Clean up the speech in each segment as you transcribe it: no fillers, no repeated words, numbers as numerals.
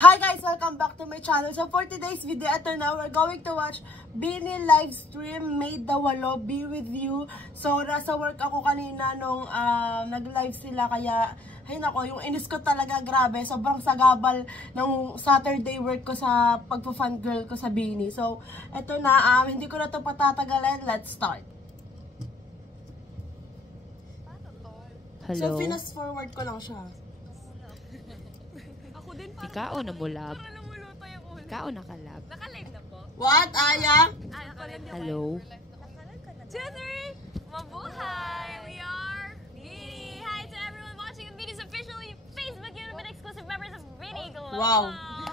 Hi guys! Welcome back to my channel. So for today's video, ito na, we're going to watch Bini live stream Made the Walo, Be With You. So nasa work ako kanina nung nag-live sila, kaya ay nako, yung inis ko talaga, grabe. Sobrang sagabal ng Saturday work ko sa pagpa-fangirl ko sa Bini. So ito na, hindi ko na to patatagalin. Let's start. Hello? So fast forward ko lang siya. Ikaw na mo lab. Ikaw na ka lab. Naka-live na po? What, Aya? Hello? 2, 3! Mabuhay! We are Bini! Hi to everyone watching Bini's officially Facebook YouTube exclusive members of Bini Global! Wow!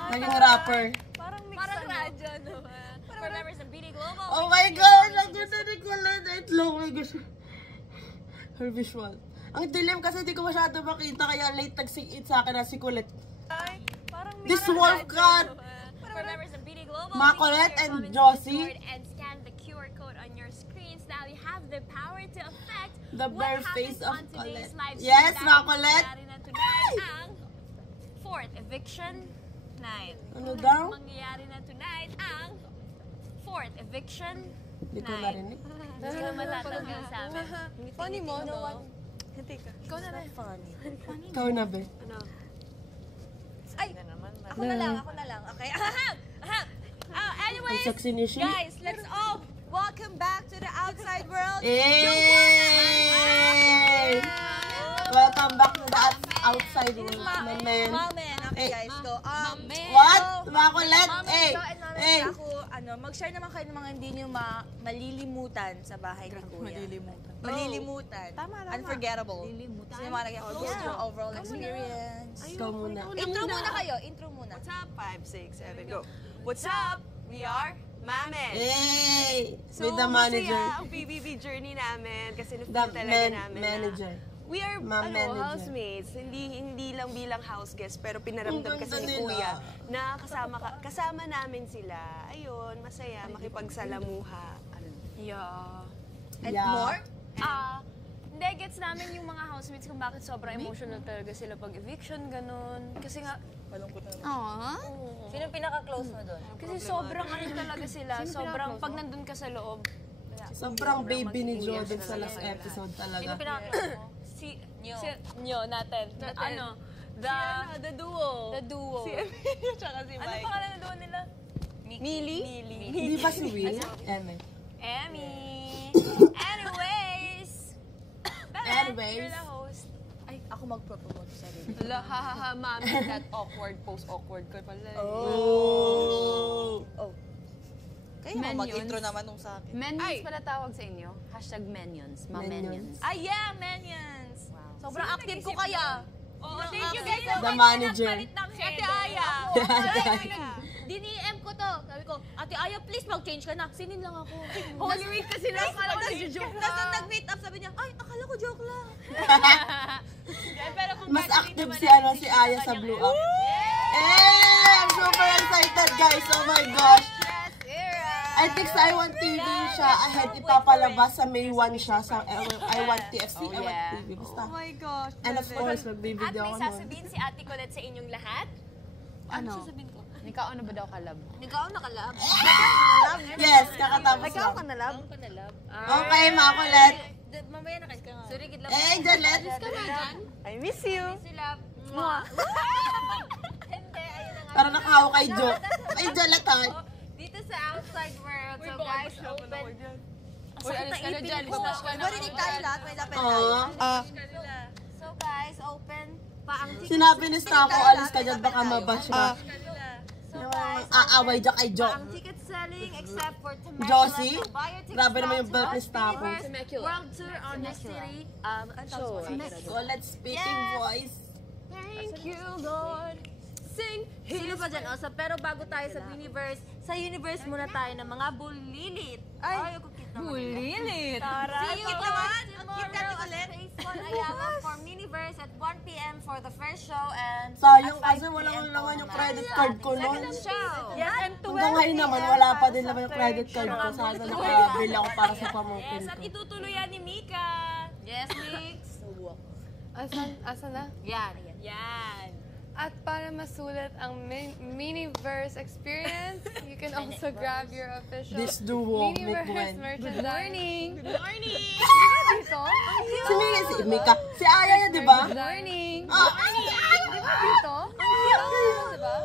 Naging rapper. Parang radyo, no? For members of Bini Global. Oh my God! Ang ganda ni Colette! Wait lang, oh my gosh. Her visual. Ang dilim kasi di ko masyado makita, kaya late nag-sing-it sa akin na si Colette. This wolf cat! For members of Bini Global, Colette and Josie. and scan the QR code on your screens. Now you have the power to affect The bare face of on today's Colette. live stream. Yes, Dahil Colette! mangyayari na tonight ang 4th eviction night. Ano daw? Mangyayari na tonight ang 4th eviction Hindi ko night. narinig. Hindi ka matatanggal sa amin. Funny mo, no? Ikaw na rin. Ikaw na, be. Ay, ako na lang. Okay. Ang Anyways, sexy ni siya. Guys, let's all welcome back to the outside world. Hey! Welcome back to the outside world, my man. Mamen. Okay, Hey. guys, go. What? So, Colette? Ma'am, Hey! ikaw and Ma'am, Hey! ako, mag-share naman kayo ng mga hindi nyo malilimutan sa bahay ni Kuya. Malilimutan. Tama. Unforgettable. So, yung mga close to your overall experience. Ikaw muna. Intro muna kayo. Intro muna. What's up? 5, 6, 7, go. What's up? We are Mamen. Hey! So, With the manager. masaya ang PBB journey namin kasi The na-feel talaga namin manager. na we are Manager. housemates. Hindi lang bilang house guest, pero pinaramdam Ang kasi ganda ni nila. Kuya na kasama namin sila. Ayun, masaya, makipagsalamuha. Yeah. And Yeah. more? Hindi, gets namin yung mga housemates kung bakit sobrang emotional talaga sila pag eviction, ganun. Kasi nga, Sino pinaka-close mo doon? kasi sobrang ano talaga sila, sobrang pag nandun ka sa loob. Sobrang baby ni Jordan sa last episode talaga. Pinaka-close mo? Si Nyo natin. Ano? The duo. The duo. Si Emilio tsaka si Ano Mike. pangalan ng duo nila? Mili? Hindi ba si Will? Eme. Emmy. Anyways. Anyways. You're the host. Ay, ako mag-promote sa sarili. Hala, hahaha, mami, that awkward, post-awkward ko pala. Oh! Kayo mag-intro naman nung sa akin. Menions pala tawag sa inyo? Hashtag Menions. Menions. Ay, yeah, Menions! Sobrang active ko kaya. Oh, thank you guys. The manager. Si Ate Aya. Diniem ko to. Sabi ko, Ate Aya, please mag-change ka na. Sinin lang ako. Holy week kasi na. Akala ko nag-joke Tapos nung nag-meet up, sabi niya, ay, akala ko joke lang. Pero kung Mas active si Aya sa Blue Up. Hey! I'm super excited, guys! Oh my gosh! I think sa I Want TV siya ahead ipapalabas sa May 1 siya sa I Want TFC, I Want TV. Basta. Oh my gosh. And of course, At magbibideo may ako nun. sasabihin si Ate Colette sa inyong lahat. Ano? Ikaw ano ba daw kalab? Ikaw nakalab. Yes, kakatapos lang. nalab? Okay, mga kulit. Mamaya na ka nga. Sorry, kidlap. Eh, Jalet. I miss you. Sila. Hindi, ayun na nga. Parang nakahawa kay Jo. Ay, Jalet ha. Dito sa outside world. So guys, open. Uy, alis ka na dyan. Babash ka na. Marinig tayo lahat, may lapit Oo. So guys, open pa ang ticket. Sinabi ni Stako, alis ka dyan, baka mabash ka. So Yung guys, aaway dyan kay Jo. ang ticket selling except for Temecula. Josie? So buy your tickets Grabe naman now yung to belt ni Us Stako. Universe World Tour on the city. Colette speaking voice. Thank you, Lord. Sing. Sino pa dyan? So, pero bago tayo sa Universe, sa Universe muna tayo ng mga bulilit. Ay, ako cute naman. Bulilit. See you naman. all Ang cute natin tomorrow ulit. at Phase 1 Ayala for Miniverse at 1 p.m. for the first show and Sayang at 5 kasi walang p.m. naman yung for credit the card ko nun. second show. Yes, and Hanggang ngayon naman, wala pa din naman yung credit card ko. Sana nakabili ako para sa pamangkin Yes, at ko. itutuloy yan ni Mika. Yes, Mix. Asan na? Yan. Yan. At para masulit ang Miniverse experience, you can also grab your official This duo, Miniverse Mick Gwen. merchandise. Good morning! Dito? Si Mika, si Mika. Si Aya yan, di ba? Good morning. Ah, Dito? Diba?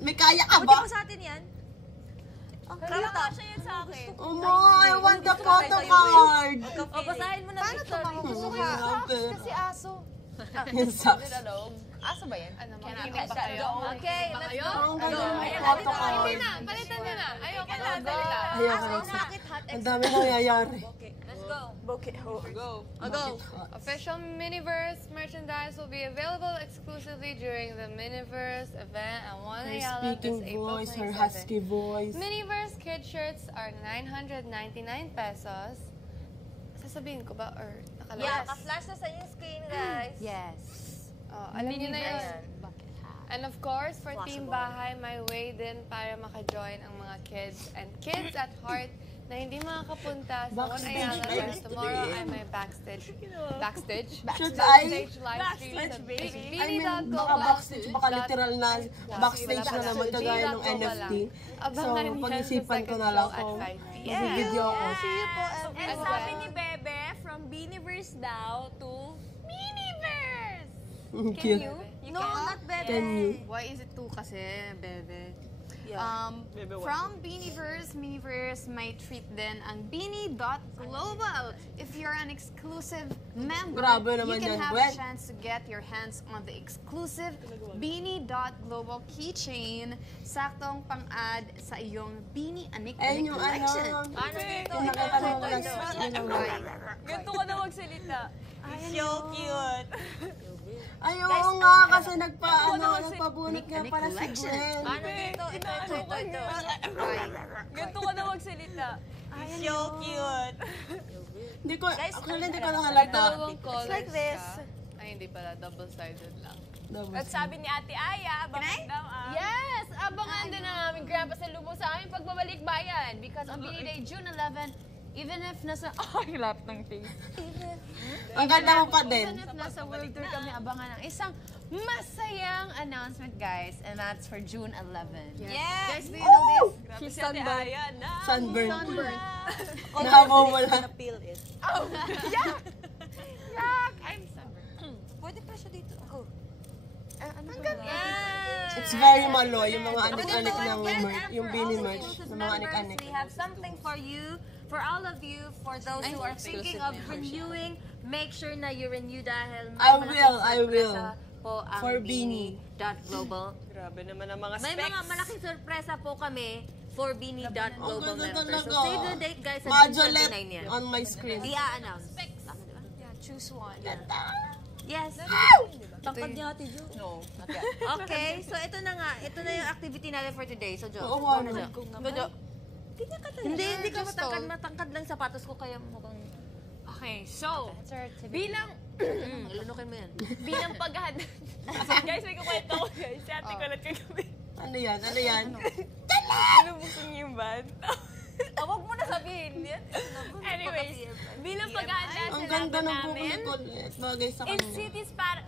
may kaya ka Buti ba? mo sa atin yan. Kaya siya yun sa akin. Oh, I want the photo card. O, basahin mo na, Victor. Kasi aso. Yung sucks. Aso ba yan? Ano, makinig ba kayo? Okay, let's go. Ang ganda may photo card. Palitan nyo na. Ayoko na. Ayoko na. Ang dami nangyayari. Let's go. Go. Official Miniverse merchandise will be available exclusively during the Miniverse event at 1 Her Ayala speaking this April voice, her 27. husky voice. Miniverse kid shirts are 999 pesos. Sasabihin ko ba or nakalabas? Yeah, ka-flash na sa yung screen, guys. Yes. Alam niyo na yun. Bucket hat. And of course, for Team Bahay, may way din para maka-join ang mga kids and kids at heart na hindi makakapunta sa One Backstage Ayala live because tomorrow stream. ay may backstage live stream sa I mean, baka backstage, baka literal na backstage na naman kagaya ng NFT. So, pag-isipan ko na lang kung mag-video ako. And sabi ni Bebe, from Beaniverse daw to Miniverse! Cute. No, not Bebe. Can you? Why is it 2 kasi, Bebe? Yeah. From Beaniverse, Miniverse may treat din ang Beanie.global. If you're an exclusive member, Grabe you naman can yan, have Gwen. a chance to get your hands on the exclusive Beanie.global keychain. Saktong pang-add sa iyong Beanie Anik Ayun yung ano, collection. Ano dito? yung nakita mo last, Ganito ka na magsalita. So cute. Ay, oo nga, kasi nagpabunot nga pala si Gwen. Ano dito? Ito. Ganito ka na magsalita. So cute. Hindi ko, actually hindi ko nahalata. Dalawang colors like this. Ay, hindi pala. Double-sided lang. At sabi ni Ate Aya, bakit daw Yes! Abangan din ang aming grandpa sa lubong sa aming pagbabalik bayan. Because on Beanie Day, June 11, even if nasa... Ay, lap ng face. Ang ganda mo pa din. Even if nasa world tour kami, abangan ng isang masayang announcement, guys. And that's for June 11. Yes! Guys, do you know this? She's sunburned. Sunburn. Sunburn. Nakabawala. Oh, yeah! Yuck! I'm sunburned. Pwede pa siya dito. Oh. It's very malo, yung mga anik-anik ng yung Beanie merch, ng mga anik-anik. We have something for you, for all of you, for those who are thinking of renewing. Make sure na you renew dahil I will. po ang For Beanie. Beanie.global. Grabe naman ang mga May specs. mga malaking sorpresa po kami for Beanie.global Ang ganda members. So talaga. save the date guys sa Majolet June 29 yan. on my screen. I-announce. Choose one. Yes. Tangkad niya Ate Jo. No, not yet. Okay, so ito na nga. Ito na yung activity natin for today. So Jo, Oo go nga, na no. Jo. Hindi ka matangkad. Matangkad lang sapatos ko kaya mukhang... Okay, so, bilang Ilunukin mo yan. bilang paghahanda. Guys, may kukwento ko guys. Si ate ko lang kagabi. Ano yan? Ano yan? Pinubuksan niyo yung band. Huwag mo na sabihin. Yan. Anyways, bilang paghahanda sa Ang ganda laban ng namin, bukulit. Bagay sa in kanya. cities para...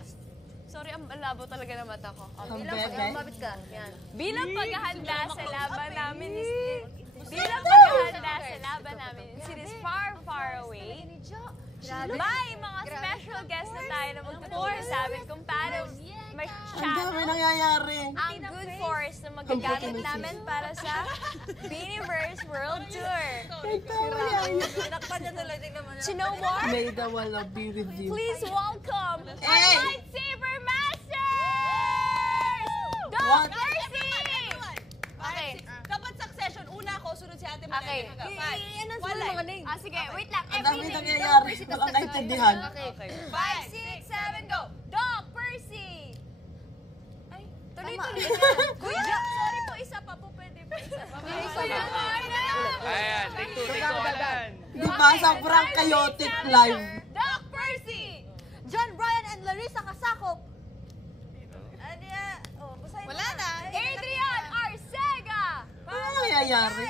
Sorry, ang labo talaga na mata ko. Ang Ilang bebe. mabit ka. Yan. Bilang paghahanda sa laban namin bilang paghahanda sa laban namin in cities far, far away, may mga special guests na tayo na magtuturo sa amin kung paano may Ang dami channel nangyayari. ang good force na magagamit namin para sa Beaniverse World Tour. Tinakpan niya tuloy. Tingnan mo na. To know more, May the wala be with you. please welcome our Hey! lightsaber masters! Doc What? Percy! Okay. Dapat succession. Una ako, sunod si ate Okay. I-announce mo mga name. Sige, wait lang. Ang dami nangyayari. Walang naintindihan. 5, 6, 7, go! Doc Percy! Ay, tuloy-tuloy na. Kuya, sorry po, isa pa po. Pwede po, isa pa. Ayan, take two, Alan. Di ba? Sobrang chaotic live. Doc Percy! John Brian and Larissa Kasakop. Ano yan? Oh, basahin mo. Wala na. Adrian Arcega! Ano nangyayari?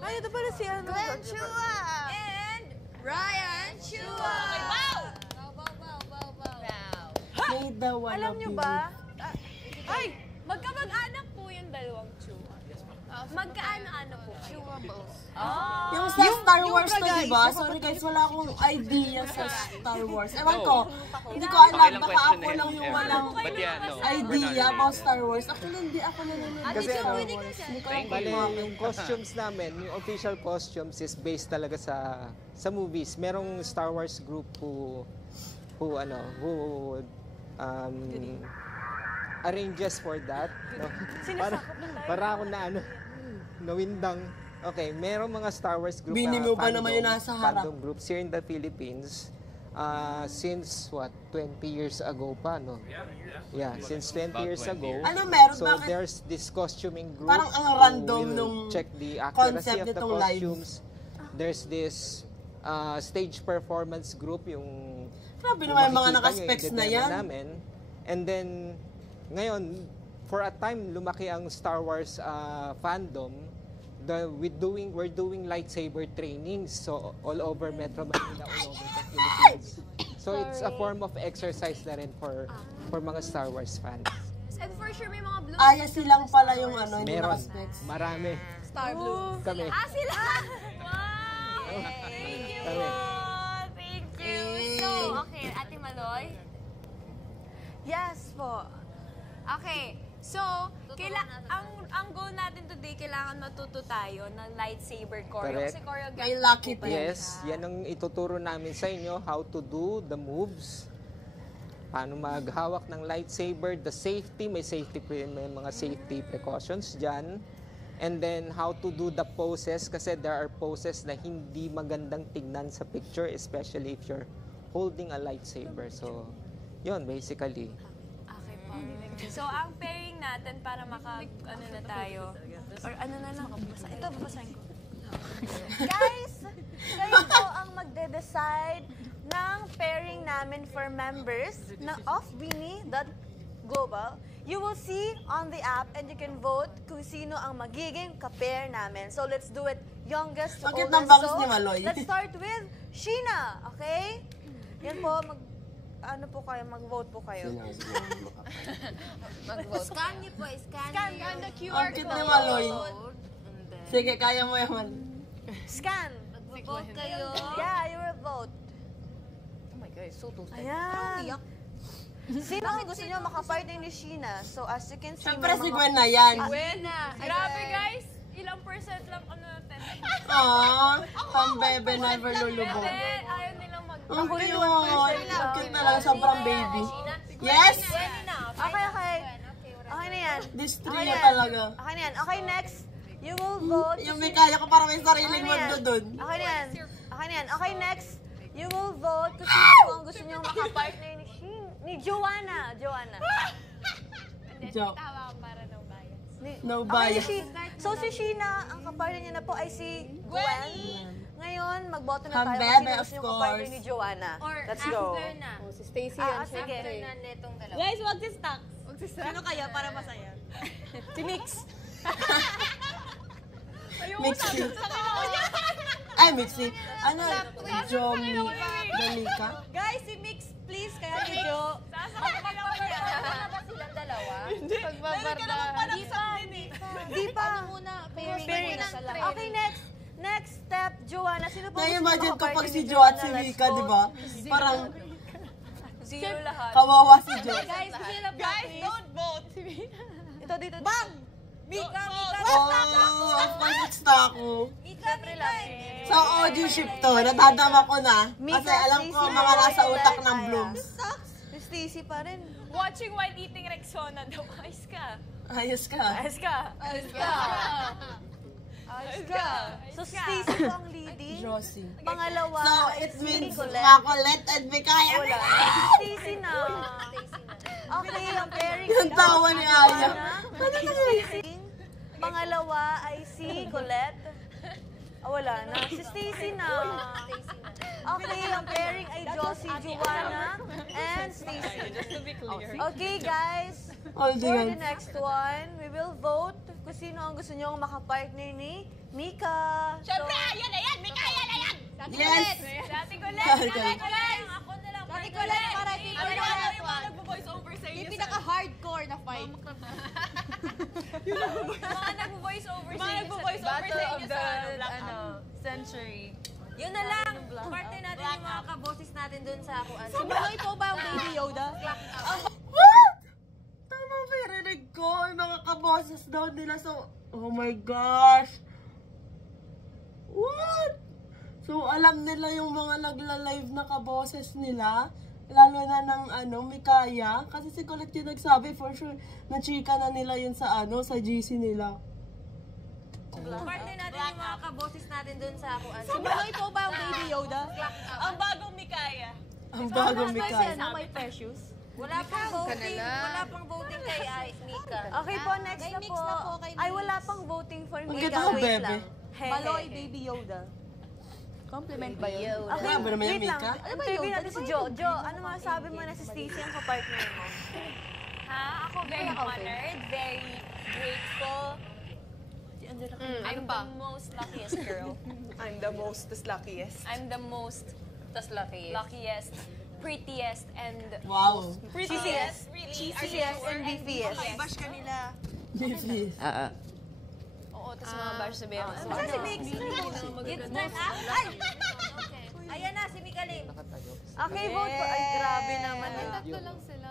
Ay, ito pala si ano. Glenn Chua! And Ryan Chua. Okay, bow! Bow. Made the Walo Alam nyo be ba? Ay! Magkamag-anak po yung dalawang Chu. Magkaano-ano po kayo? Yung sa Star Wars to, diba? Sorry guys, wala akong idea sa Star Wars. Ewan ko, hindi ko alam. Baka ako lang yung walang idea about Star Wars. Actually, hindi ako nanonood Kasi ng Star ano, Wars. Hindi ko alam bale, kung bakit. yung costumes namin, yung official costumes is based talaga sa movies. Merong Star Wars group who arranges for that. No? para ako na nawindang. Okay, merong mga Star Wars group Bini mo ba naman yung nasa harap? fandom groups here in the Philippines. Since 20 years ago pa, no? Yeah, since 20 years ago. Ano meron? So Bakit? there's this costuming group. Parang ang who random will nung check the concept accuracy of the nitong live. costumes. Specs. There's this stage performance group, yung Grabe yung naman yung mga makikita nyo, naka-specs yung na demo yan. namin. And then, ngayon, for a time, lumaki ang Star Wars fandom. We're doing lightsaber trainings, so all over Metro Manila, all over the Philippines. So it's a form of exercise na rin for mga Star Wars fans. And for sure, may mga blue. Silang pala yung hindi Meron, naka-specs. marami. Star Blue. Kami. Sila! Wow! Thank you Kami. po! Thank you! So, okay, Ate Maloy? Yes po. Okay, so, ang goal natin today, kailangan matuto tayo ng lightsaber choreo. Correct. Kasi choreograph May lucky po pa yan. Yes, yan ang ituturo namin sa inyo, how to do the moves, paano maghawak ng lightsaber, the safety, may mga safety precautions dyan, and then how to do the poses, kasi there are poses na hindi magandang tignan sa picture, especially if you're holding a lightsaber. So, yun, basically. Okay po. So, ang pairing natin para ano na tayo, or ano na lang, ito, babasahin ko. Guys, kayo po ang magde-decide ng pairing namin for members of Beanie.Global. You will see on the app and you can vote kung sino ang magiging ka-pair namin. So let's do it youngest to Bakit oldest. nang bangus So, ni Maloy? let's start with Sheena, okay? Yan po, mag-vote po kayo. Scan niyo po, scan the QR Ang cute ni Maloy. Sige, kaya mo yaman. Scan. Vote kayo. Yeah, you will vote. Oh my God, so toasted. Ayan. Sino ang gusto niyo makapartner ni Sheena? So as you can see, Siyempre may si mga- Gwen na yan. Grabe guys, ilang percent lang ano natin. Aww, pambebe never lulubog. Hindi, ayaw nilang Ang cute. Ang cute na lang, sobrang baby. Yes! Okay. Okay na yan. Distri na talaga. Okay na yan. Okay, next. You will vote. Yung may kaya ko para may sariling Okay na mundo yan. dun. Okay na yan. Okay na yan. Okay, next. You will vote kung sino po ang gusto niyong makapartner ni Joanna. Joke. Tawa para no bias. No Okay, bias. so si Sheena, ang kapartner niya na po ay si Gwen. Ngayon, magboto na tayo Hambebe, kung sino of gusto niyong kapartner course. ni Joanna. Or Let's go. after na. Si Stacy Sige. After na netong dalawa. Guys, wag si stock. Sino kaya para masaya? Si Mix. Mixi. Ay, Mixi. Ano? Jomika? Guys, si Mix, please. Kaya ni Jo. Silang dalawa. Pagbabardahan. Di pa. Muna, pairing Pairing. muna sa lahat. Okay, next. Next step, Joanna. Sino po Na-imagine ko pag si ni Jo at si Joanna? Let's Mika, vote. di ba? Parang Zero lahat. kawawa si Jo. Guys, don't vote. Ito dito. Bang! Mika. Oh, of course, it's Taco. Siyempre lang. Sa OG ship to, natadama ko na. Kasi alam ko mga nasa utak ng Blooms. Si Stacy pa rin. Watching while eating Rexona daw. Ayos ka. Ayos ka. Ayos ka. Ayos ka. Ayos ka. So, Stacy po ang leading. Josie. Pangalawa, So, ay it si means Colette. Macolette and Mikaya. Wala. Stacy na. Okay, ang pairing. Yung tawa ni Aya. Stacy. Pangalawa ay si Colette. Wala na. Si Stacy na. Okay, ang pairing ay Josie, Joanna, and Stacy. Okay, guys. All the For the guys. next one, we will vote kung sino ang gusto nyo makapartner ni Mika. Siyempre, yan na yan. May kaya na yan. Yes! Dati ko lang. Sorry, Dati sorry. ko lang. Ako na lang. Kulit, para di ko nagvo-voice over sa Yung pinaka-hardcore na fight. Mga nagvo-voice over sa inyo sa century. Yun na lang. Parte natin yung mga kaboses natin dun sa kuan. Si Maloy po ba ang Baby Yoda? What? Tama ba yung rinig ko? Yung mga kaboses daw nila. So, oh my gosh. What? So, alam nila yung mga nagla-live na kaboses nila. Lalo na ng Mikaya. Kasi si Colette yung nagsabi, for sure, na-chika na nila yun sa sa GC nila. Parte natin yung mga kaboses natin dun sa kuan. Si Maloy po ba ang Baby Yoda? Ang bagong Mikaya. Ang bagong Mikaya. May precious. Wala pang voting kay Mika. Okay po, next na po. Ay, wala pang voting for Mika. Bakit ako, Wait bebe? lang. Maloy, Baby Yoda. Compliment ba yun? Okay, Grabe naman yung wait lang. Mika. Interview natin si Jo. Jo, ano masasabi mo na si Stacey ang kapartner mo? Ha? Ako very honored, very grateful. I'm the most luckiest girl. I'm the most luckiest. I'm the most luckiest, prettiest, and Wow. prettiest. Really? CCS and BPS. Bash ka nila. Babies. Oo, tapos mga bash sabihin mo. Saan si Mix? It's time up. Ay! Ayan na, si Mika Lim. Okay, vote po. Ay, grabe naman. Tatlo lang sila.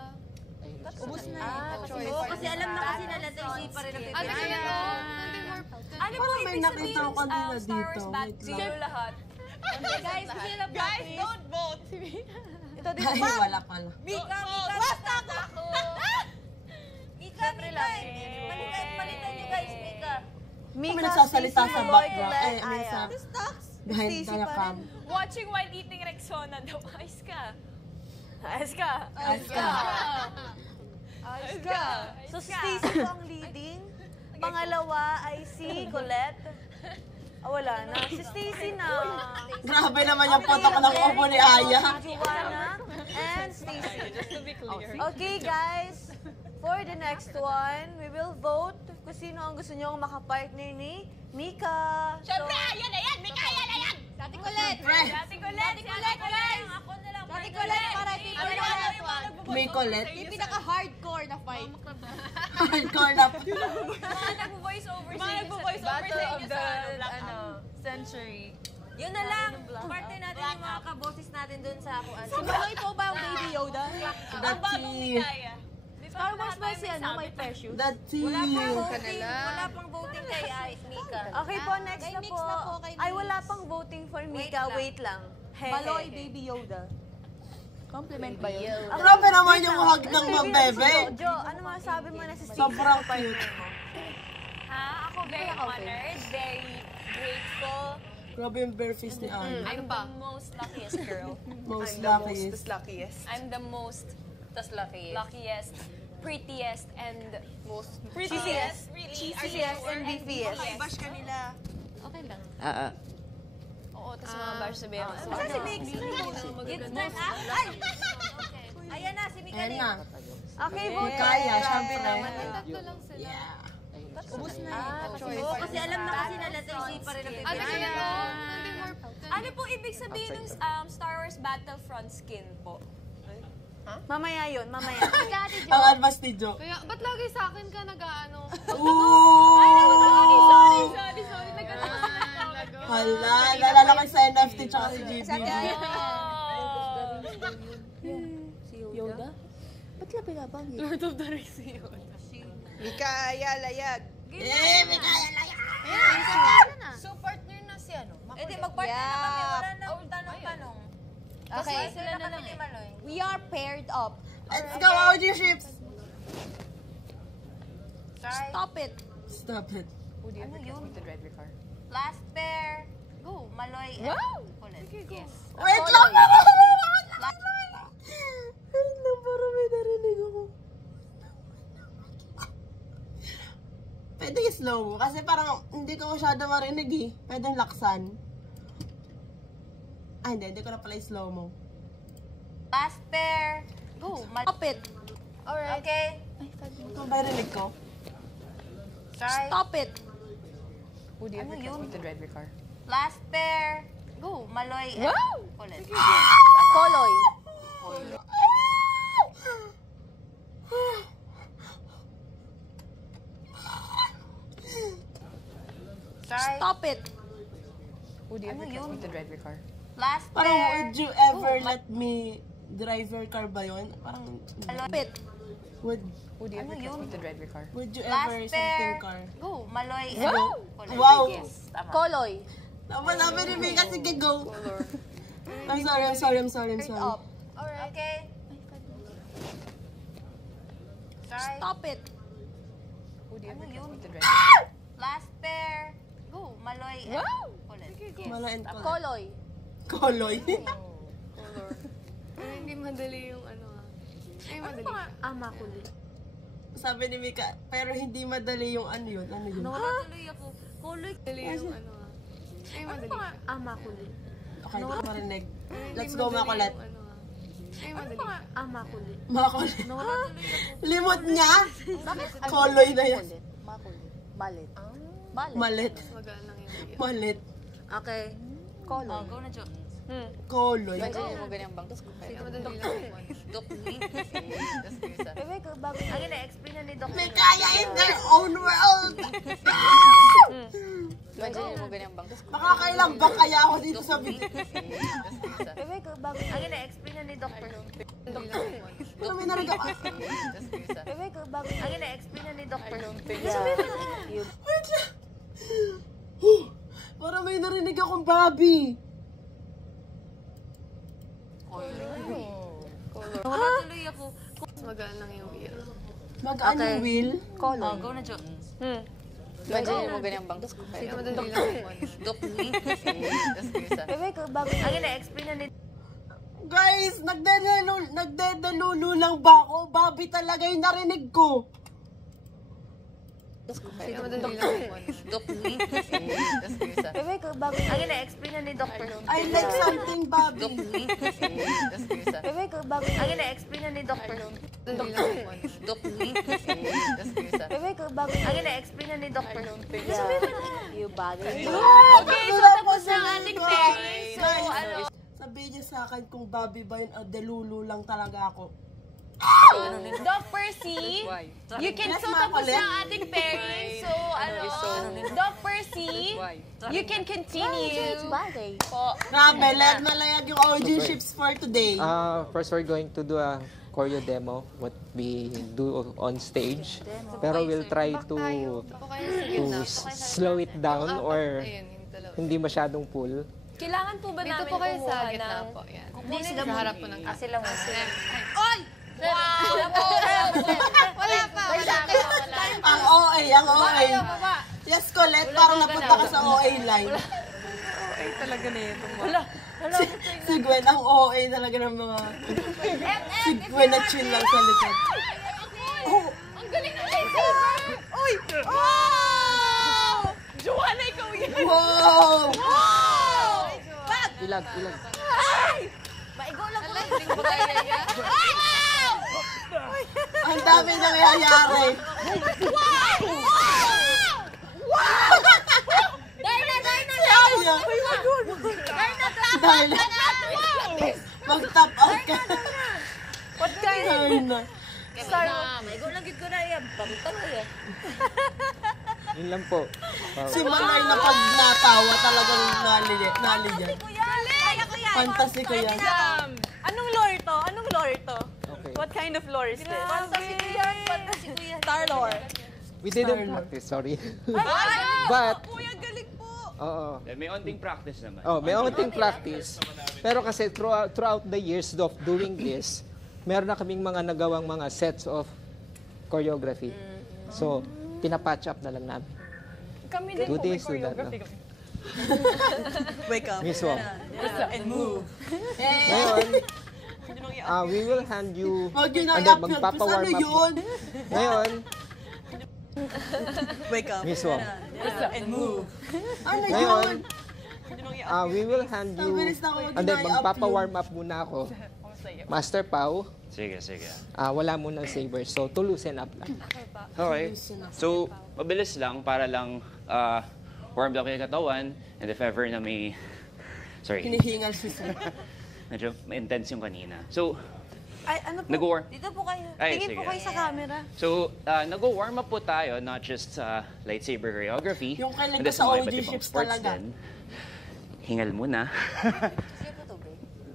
Ubus na. Oo, kasi alam na kasi nila Tracy pa rin ang Ano pipili. kaya no? Hindi more... Ano po Parang may ibig nakita sabihin ko kanina Star Wars dito. Bat? Wait lang. Zero lahat. Guys, kasi na Guys, don't vote! Ito din Ay, ba? wala pala. Mika, basta ako. Mika. Palitan niyo guys, Mika. Kami nagsasalita sa background. Aya. Minsan, behind the cam. Watching while eating Rexona daw. Ayos ka. Ayos ka. Ayos ka. Ayos ka. So, Stacey po ang leading. Pangalawa ay si Colette. Wala na. Si Stacey na. Grabe naman yung putok ng ubo ni Aya. Joanna and Stacey. Just to be clear. Okay, guys. For the next one, we will vote kung sino ang gusto nyo makapartner ni Mika. Siyempre, yan na yan! May kaya na yan! Dati Colette! Dati Colette, guys! Ako na lang. Dati Colette, para di ko May Colette. Yung pinaka-hardcore na fight. Hardcore na. Mga nagvo-voice over sa inyo sa Century. Yun na lang. Parte natin yung mga kaboses natin dun sa kuan. Si Maloy po ba ang Baby Yoda? Ang bagong Mikaya. Star Wars ba si May precious? That's Wala pang you. voting. Wala pang voting kay Mika. Okay po, next na po. Ay, wala pang voting for Mika. Wait lang. Maloy, Baby Yoda. Compliment ba yun? Grabe naman yung hug ng mabebe. Jo, ano masasabi mo na si Stacey? Sobrang cute. Ha? Ako very honored, very grateful. Grabe yung bare face ni Aya. I'm the most luckiest girl. Most I'm the luckiest. most luckiest. I'm the most luckiest, prettiest, and most CCS. Really? CCS and BPS. Bash ka nila. Okay lang. Oo, tapos mga bash sabihin mo. Saan si Mix? It's time up. Ay! Ayan na, si Mika Ayan Lim. na. Okay, vote. Kaya, syempre. Tatlo lang sila. Ubus na. Oo, kasi alam na kasi nila Tracy pa rin ang Ano pipili. kaya no? Hindi more... Ano po ibig sabihin ng Star Wars Battlefront skin po? Mamaya yun, mamaya. Ang advice ni Jo. Kaya, ba't lagi sa akin ka nag-ano? Ooh! Sorry. Nagkataon. Hala, nalala ko sa NFT tsaka si GB. Yoda? Ba't ka pinabang yun? Lord of the Rings yun. Mikaya, layag. Eh, may kaya lang yan! So, partner na si ano? Eh di, mag-partner na kami. Wala na tanong-tanong. Okay. Sila na kami ni Maloy. We are paired up. Let's go, OG ships! Stop it. Stop it. Ano yun? Last pair. Go. Maloy and Colette. Yes. Wait lang! Wait lang, parang may narinig ako. Pwede i-slow mo, kasi parang hindi ko masyado marinig eh. Pwede laksan. Ay, hindi ko na pala i-slow mo. Last pair. Go. Stop it. Alright. Okay. Ito ba yung rinig ko? Stop it. Ano yun? Last pair. Go. Maloy and Colette. Koloy. Stop it. Would you ever Ano trust yun? me to drive your car? Last Parang pair. would you ever let me drive your car ba yun? Parang, Stop it. would Would you Ano ever trust yun? me to drive your car? you Last ever pair. something car? Go. Maloy. Wow! Koloy. Tama namin ni Mika, sige go! I'm sorry. Up. Alright. Okay. Stop it. Would you ever Ano trust yun? me to drive your car? Last pair. Go. Maloy. Mala and Koloy. Koloy. Koloy. Color. Pero hindi madali yung ano ah. Ay, madali. Makulit. Sabi ni Mika, pero hindi madali yung ano yun. Ano yun? Nawala tuloy ako. Koloy. Madali yung ano ah. Ay, madali. Makulit. Okay, marinig. Pero hindi Let's go, madali Makulat. yung ano ah. Ay, madali. Makulit. Makulit. Nawala tuloy ako. Limot niya? Koloy na yan. Makulit. Malit. Malit. Mas magaan lang yung video. Malit. Okay. Koloy. Go na, Jo. Koloy. Imagine mo ganyang bang Ay, madali lang yung ano. Bebe, bago ang ina-explain na ni Doc. May kaya in their own world. Imagine mo ganyang bang Makakailang ba kaya ako dito sa video? Bebe, bago ang ina-explain na ni Doc. Madali lang yung ano. Pero may narinig ako. Bebe, bago ang ina-explain na ni Doc. Wait lang. Parang may narinig akong Bobby. Nawala tuloy ako. Mas magaan lang yung video. Mag-ano Okay. will? Koloy. Go na, Jo. Imagine mo ganyang bang Ay, madali lang yung ano. Bebe, bago ang ina-explain na ni Guys, nagdedalulu lang ba ako? Bobby talaga yung narinig ko. Ay, madali lang yung ano. Bebe, bago ang ina-explain na ni Doc. I like something, Bobby. Bebe, bago ang ina-explain na ni Doc. Madali lang yung ano. Bebe, bago ang ina-explain na ni Doc. You bagay. Okay, so tapos ang ating pairing. So, ano? Sabihin niya sa akin kung Bobby ba yun o delulu lang talaga ako. Doc Percy, you can Yes, so tapos Makulit. na ang ating pairing. So, Doc Percy, you can continue. Bagay. Po. Grabe, layag na layag yung OG ships for today. First, we're going to do a choreo demo, what we do on stage. Pero we'll try to Ako kayo sa gitna. slow it down or Ayun, yung dalawa. hindi masyadong full. Kailangan po ba Dito namin po kayo sa kumuha gitna ng... po. Yan. Hindi sila Sa harap po ng Sila mo. Wala pa. Ang OA, ang OA. Yes, Colette, parang napunta ka sa OA line. Ay, talaga na ito. Si Gwen, ang OA talaga ng mga... Si Gwen na chill lang sa likod. Oh! Ang galing ng lightsaber! Uy! Wow! Joanna, ikaw yan! Wow! Ilag. Maigo lang po. Ang dami nangyayari. Darna! Kaya. Dahil mag-top out ka. What kind of... Darna. Maigo lang gid ko na yan. Bangtan ko yan. Yun lang po. Si Malay na pag natawa talagang naliyan. Kaya ko yan. Fantasy ko yan. Anong lore to? Anong lore to? Okay. What kind of lore is this? Fantasy ko yan. Fantasy ko yan. Star lore. We didn't practice, sorry. But, Kuya, galing po! oo. May onting practice naman. Oh, may onting practice. Pero kasi throughout the years of doing this, meron na kaming mga nagawang mga sets of choreography. So, pinapatch up na lang namin. Kami din Do po, may this, do that. choreography No? kami. Wake up. Mismo. And move. Ngayon, we will hand you, Huwag yun ang and then up-help. magpapawarm Ano up. yun? Ngayon, Wake up. mismo. And move. Ano Ngayon, yun? we will hand you, Ang bilis na ako and then mag-i-up magpapawarm up muna ako. Master Pau, Sige. wala munang saber, so to loosen up lang. Okay. So, mabilis lang para lang warm up yung katawan. And if ever na may... Sorry. Hinihingal si Sir. Medyo intense yung kanina. So, Ay, ano po? Nag-warm. Dito po kayo. Ay, Tingin po sige. kayo sa camera. So, nag-warm up po tayo, not just sa lightsaber choreography. Yung kailan kundi ko sa mga OG iba't ibang ships sports talaga. din. Hingal muna.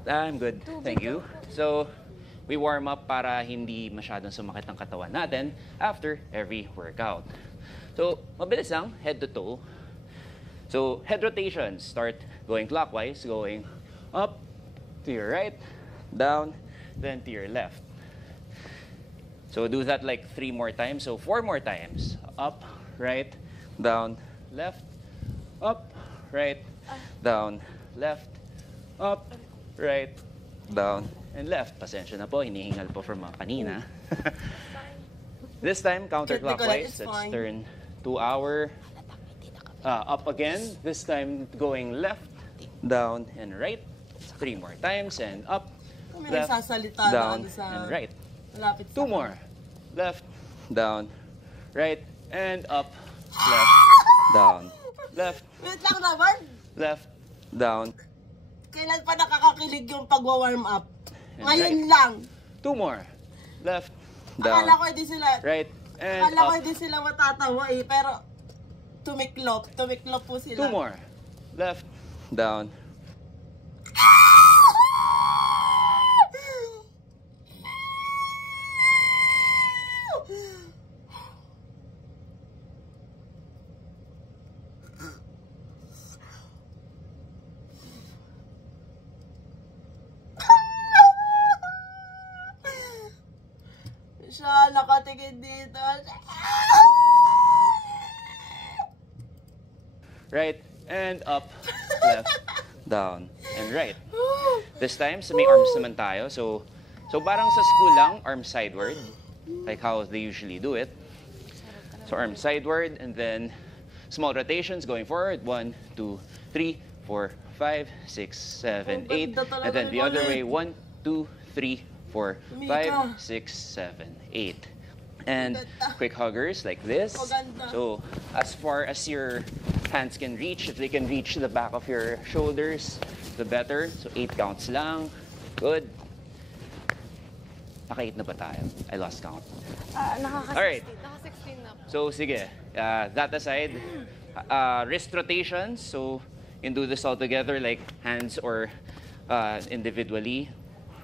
I'm good. Thank you. So, we warm up para hindi masyadong sumakit ang katawan natin after every workout. So, mabilis lang, head to toe. So, head rotations. Start going clockwise, going up to your right, down, then to your left. So, do that like 3 more times. So, 4 more times. Up, right, down, left, up, right, down, left, up, right, down, and left. Pasensya na po, hinihingal po from mga kanina. This time, counterclockwise. Let's turn to our up again. This time, going left, down, and right. 3 more times, and up, Kung may left, nagsasalita down, na sa and right. malapit sa 2 more. Left, down, right, and up, left, down, left, Wait lang naman. left, down, Kailan pa nakakakilig yung pagwa-warm up? and Ngayon right. lang. 2 more. Left, down, Akala ko hindi sila, right, and akala ko up. hindi sila matatawa eh, pero tumiklop po sila. 2 more. Left, down, Siya nakatingin dito. right, and up, left, down, and right. This time, sa may arms naman tayo. So parang sa school lang, arms sideward, like how they usually do it. So arms sideward, and then small rotations going forward. 1, 2, 3, 4, 5, 6, 7, 8. And then the other way. 1, 2, 3, 4, 5, 6, 7, 8. And quick huggers like this. So as far as your hands can reach, if they can reach the back of your shoulders, the better. So 8 counts lang. Good. Naka-8 na ba tayo? I lost count. Alright. Naka-16 na po. So, sige. That aside, wrist rotations. So, you can do this all together like hands or individually.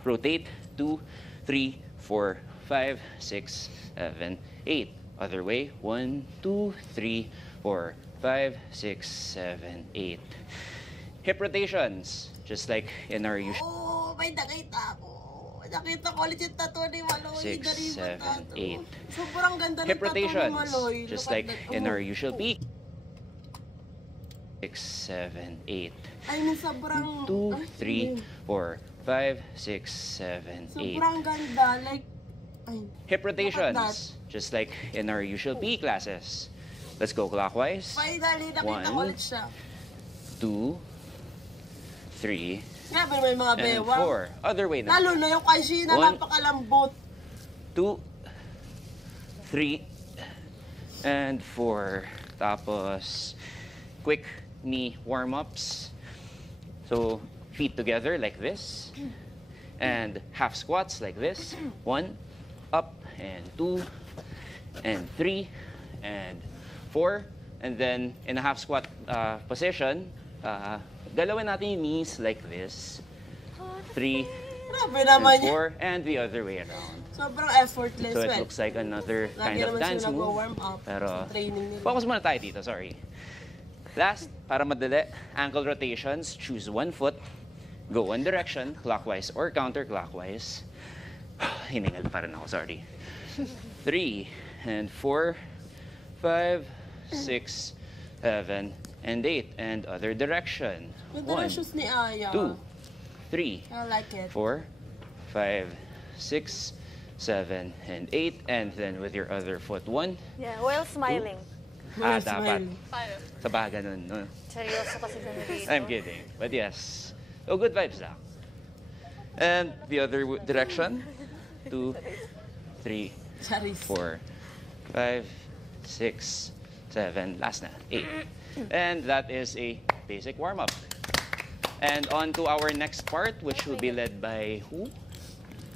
Rotate. 2, 3, 4, 5, 6, 7, 8. Other way. 1, 2, 3, 4, 5, 6, 7, 8. Hip rotations. Just like in our usual. Oh, may nakita ko. Nakita ko ulit yung tattoo ni Maloy. 6, 7, 8. Sobrang ganda ng Hip tattoo ni rotations, Maloy. just like in our usual peak. 6, 7, 8. I mean, sobrang... 2, 3, 4, 5, 6, 7, 8. Sobrang ganda. Like, ay. Hip rotations, just like in our usual PE classes. Let's go clockwise. Finally, nakita ko ulit siya. 2, 3, Grabe may mga and bewang. 4. Other way na. Lalo na yung kay Sheena, 1, napakalambot. 2, 3, and 4. Tapos, quick knee warm-ups. So, feet together like this. And half squats like this. 1, up, and 2, and 3, and 4. And then, in a half squat position, galawin natin yung knees like this. 3, Grabe naman and yun. 4, and the other way around. Sobrang effortless. So it well. looks like another Lagi kind of naman dance sila move. nag-warm up Pero sa training nila. focus muna tayo dito, sorry. Last, para madali, ankle rotations. Choose one foot. Go one direction, clockwise or counterclockwise. Hiningal pa rin ako, sorry. 3, and 4, 5, 6, 7, and 8. And other direction. Ganda na 1, shoes ni Aya. 2, 3, I like it. 4, 5, 6, 7, and 8. And then with your other foot, 1. Yeah, while smiling. Dapat. Sa baga nun, no? Seryoso kasi kami dito. I'm kidding. But yes. Oh, good vibes lang. And the other direction. 2, 3, Charis. 4, 5, 6, 7. Last na. 8. And that is a basic warm-up. And on to our next part, which will be led by who?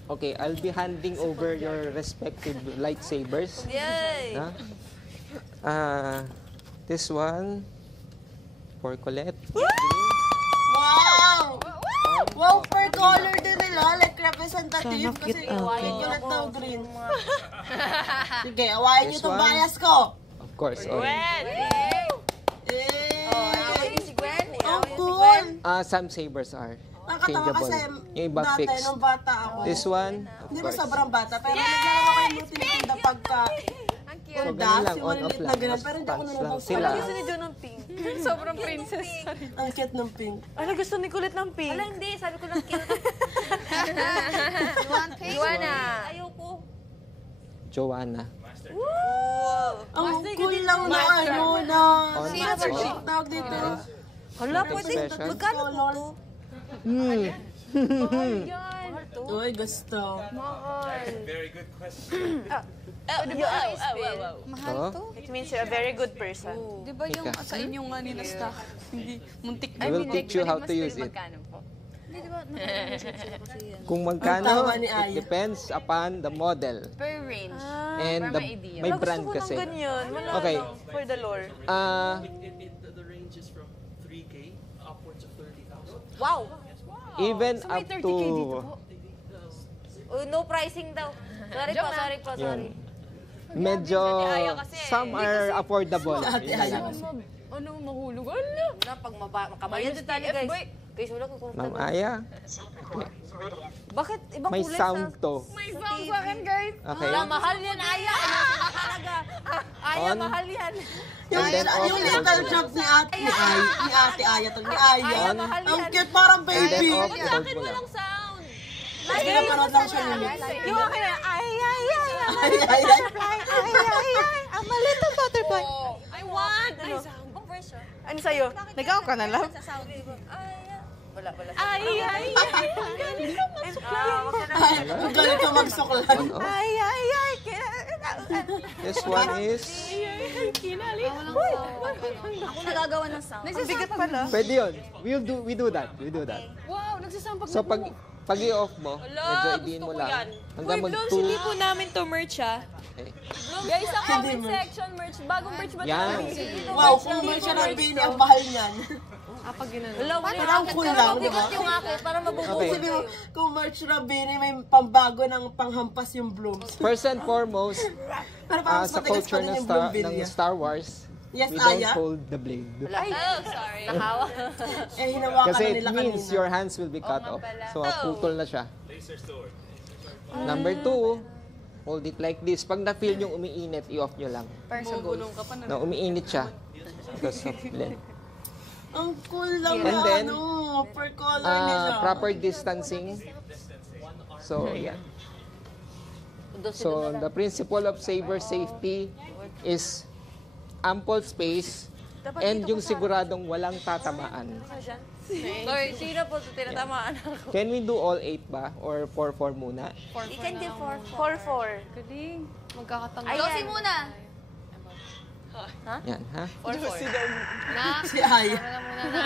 Okay, I'll be handing over your respective lightsabers. Yay! Huh? This one for Colette. Wow! Wow, per color din nila. Like representative. Kasi Colette daw green. Sige, awayin niyo itong bias ko. Of course, orange. Si Gwen. Ang cool! Some sabers are Nakakatawa changeable. kasi Yung iba dati, fixed. nung bata ako. This one, of Hindi mo course. sobrang bata, pero naglalaro ko yung tinitinda pagka So, Uldas, ganun lang, yung on-off malilit na lang. ganun, pero hindi ako Response nalabang lang sila. Gusto ni John ng pink. Sobrang princess. Ang cute ng pink. Ano gusto ni Colette ng pink? Ala, hindi. Sabi ko lang cute. Joanna. Ayoko. Joanna. Ang cool lang na ano na tawag dito. Hala, pwede. Special. Magkano po to? Uy, gusto. Oh, It means you're a very good person. Di ba yung Ika. sa inyo nga nila stock? Hindi, muntik I will teach you how to use it. Hindi, di ba? Kung Ang magkano, tawa ni it Aya. depends upon the model. Per range. And the, may Wala, brand gusto ko kasi. ng ganyan. Wala Okay. lang. For the lore. The range is from 3K upwards of 30,000. Wow! Even up to... Oh, no pricing daw. Sorry po, sorry po, sorry. Medyo, some are affordable. Ate Yun Aya. lang. Ano, mahulog? Ano? Wala, pag makabayad sa tali, guys. Guys, wala ko kung Ma'am Aya, Bakit ibang may kulay sound sa... to. May sound sa akin, guys. Okay? Wala, mahal yan, Aya. Ano sila talaga? Aya, On. mahal yan. And then off, Yung little drop ni Ate Aya to, ni Aya. On. Ang cute, parang And then baby. off, hold mo lang. Sound. Tapos pinapanood lang siya ni Mix. Yung akin na, ay, Ay. I'm a little butterfly. I want. Ano? Ang version. Ano sa'yo? Nagaw ka na lang. Sa sound. Wala. Ang galing ka magsuklan. On, off. This one is... Ako nagagawa ng sound. Bigat pala. Pwede yun. We do that. Wow, nagsasampag So pag i-off mo, medyo i-din mo lang. Hanggang mag-2. Hindi po namin to merch Okay. Guys, sa comment section, merch. Bagong merch ba ito? Yan. Wow, kung may siya ng Bini, ang mahal niyan. Parang cool lang, di ba? Yung akin, para mabubuo. Okay. Sabi mo, kung merch ng Bini, may pambago ng panghampas yung blooms. First and foremost, Pero parang sa matigas pa culture rin ng yung bloombilya. Star Wars, Yes, we don't Aya. hold the blade. Oh, sorry. Nakawa. Eh, hinawakan Kasi na it nila means kanina. your hands will be cut off. So, putol na siya. Number 2, hold it like this. Pag na-feel yung umiinit, i-off nyo lang. No, umiinit siya. Because of lead. Ang cool lang And na then, per color nila. Proper distancing. So, yeah. So, the principle of saber safety is ample space and yung siguradong walang tatamaan. Sorry, sino po ito tinatamaan ako? Can we do all 8 ba? Or 4-4 muna? You can do 4-4. Galing. Magkakatanggal. Josie muna. Yan, ha? Nak, Si Aya. tama na muna na.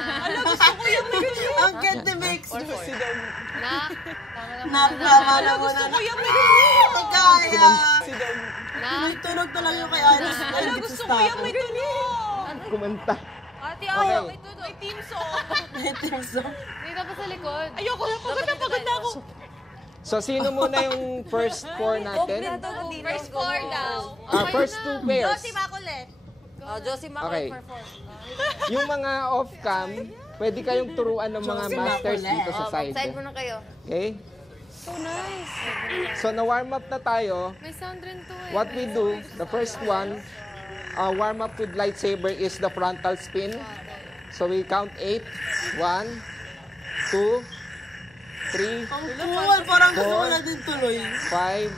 Ang cute ni Mix. Nak, tama na muna. Nakama na mo na. Ang kaya. Nak, May tunog talaga yung kay Aya. Ay, gusto ko yung may Kumanta. Ate Aya, Okay. may tunog. May team song. team song. dito pa sa likod. Ayoko na, pagod na ako. So, sino muna yung first 4 natin? First 4 daw. First 2 pairs. Josie Makulit. Oh, Josie Okay. Makulit for 4. Yung mga off-cam, pwede kayong turuan ng mga masters dito sa side. Side mo na kayo. Okay? So nice. So, na-warm up na tayo. May sound rin to eh. What we do, the first one, warm up with lightsaber is the frontal spin. So, we count 8. 1, 2, 3, Ang cool. Parang gusto ko 4, na din tuloy. 5,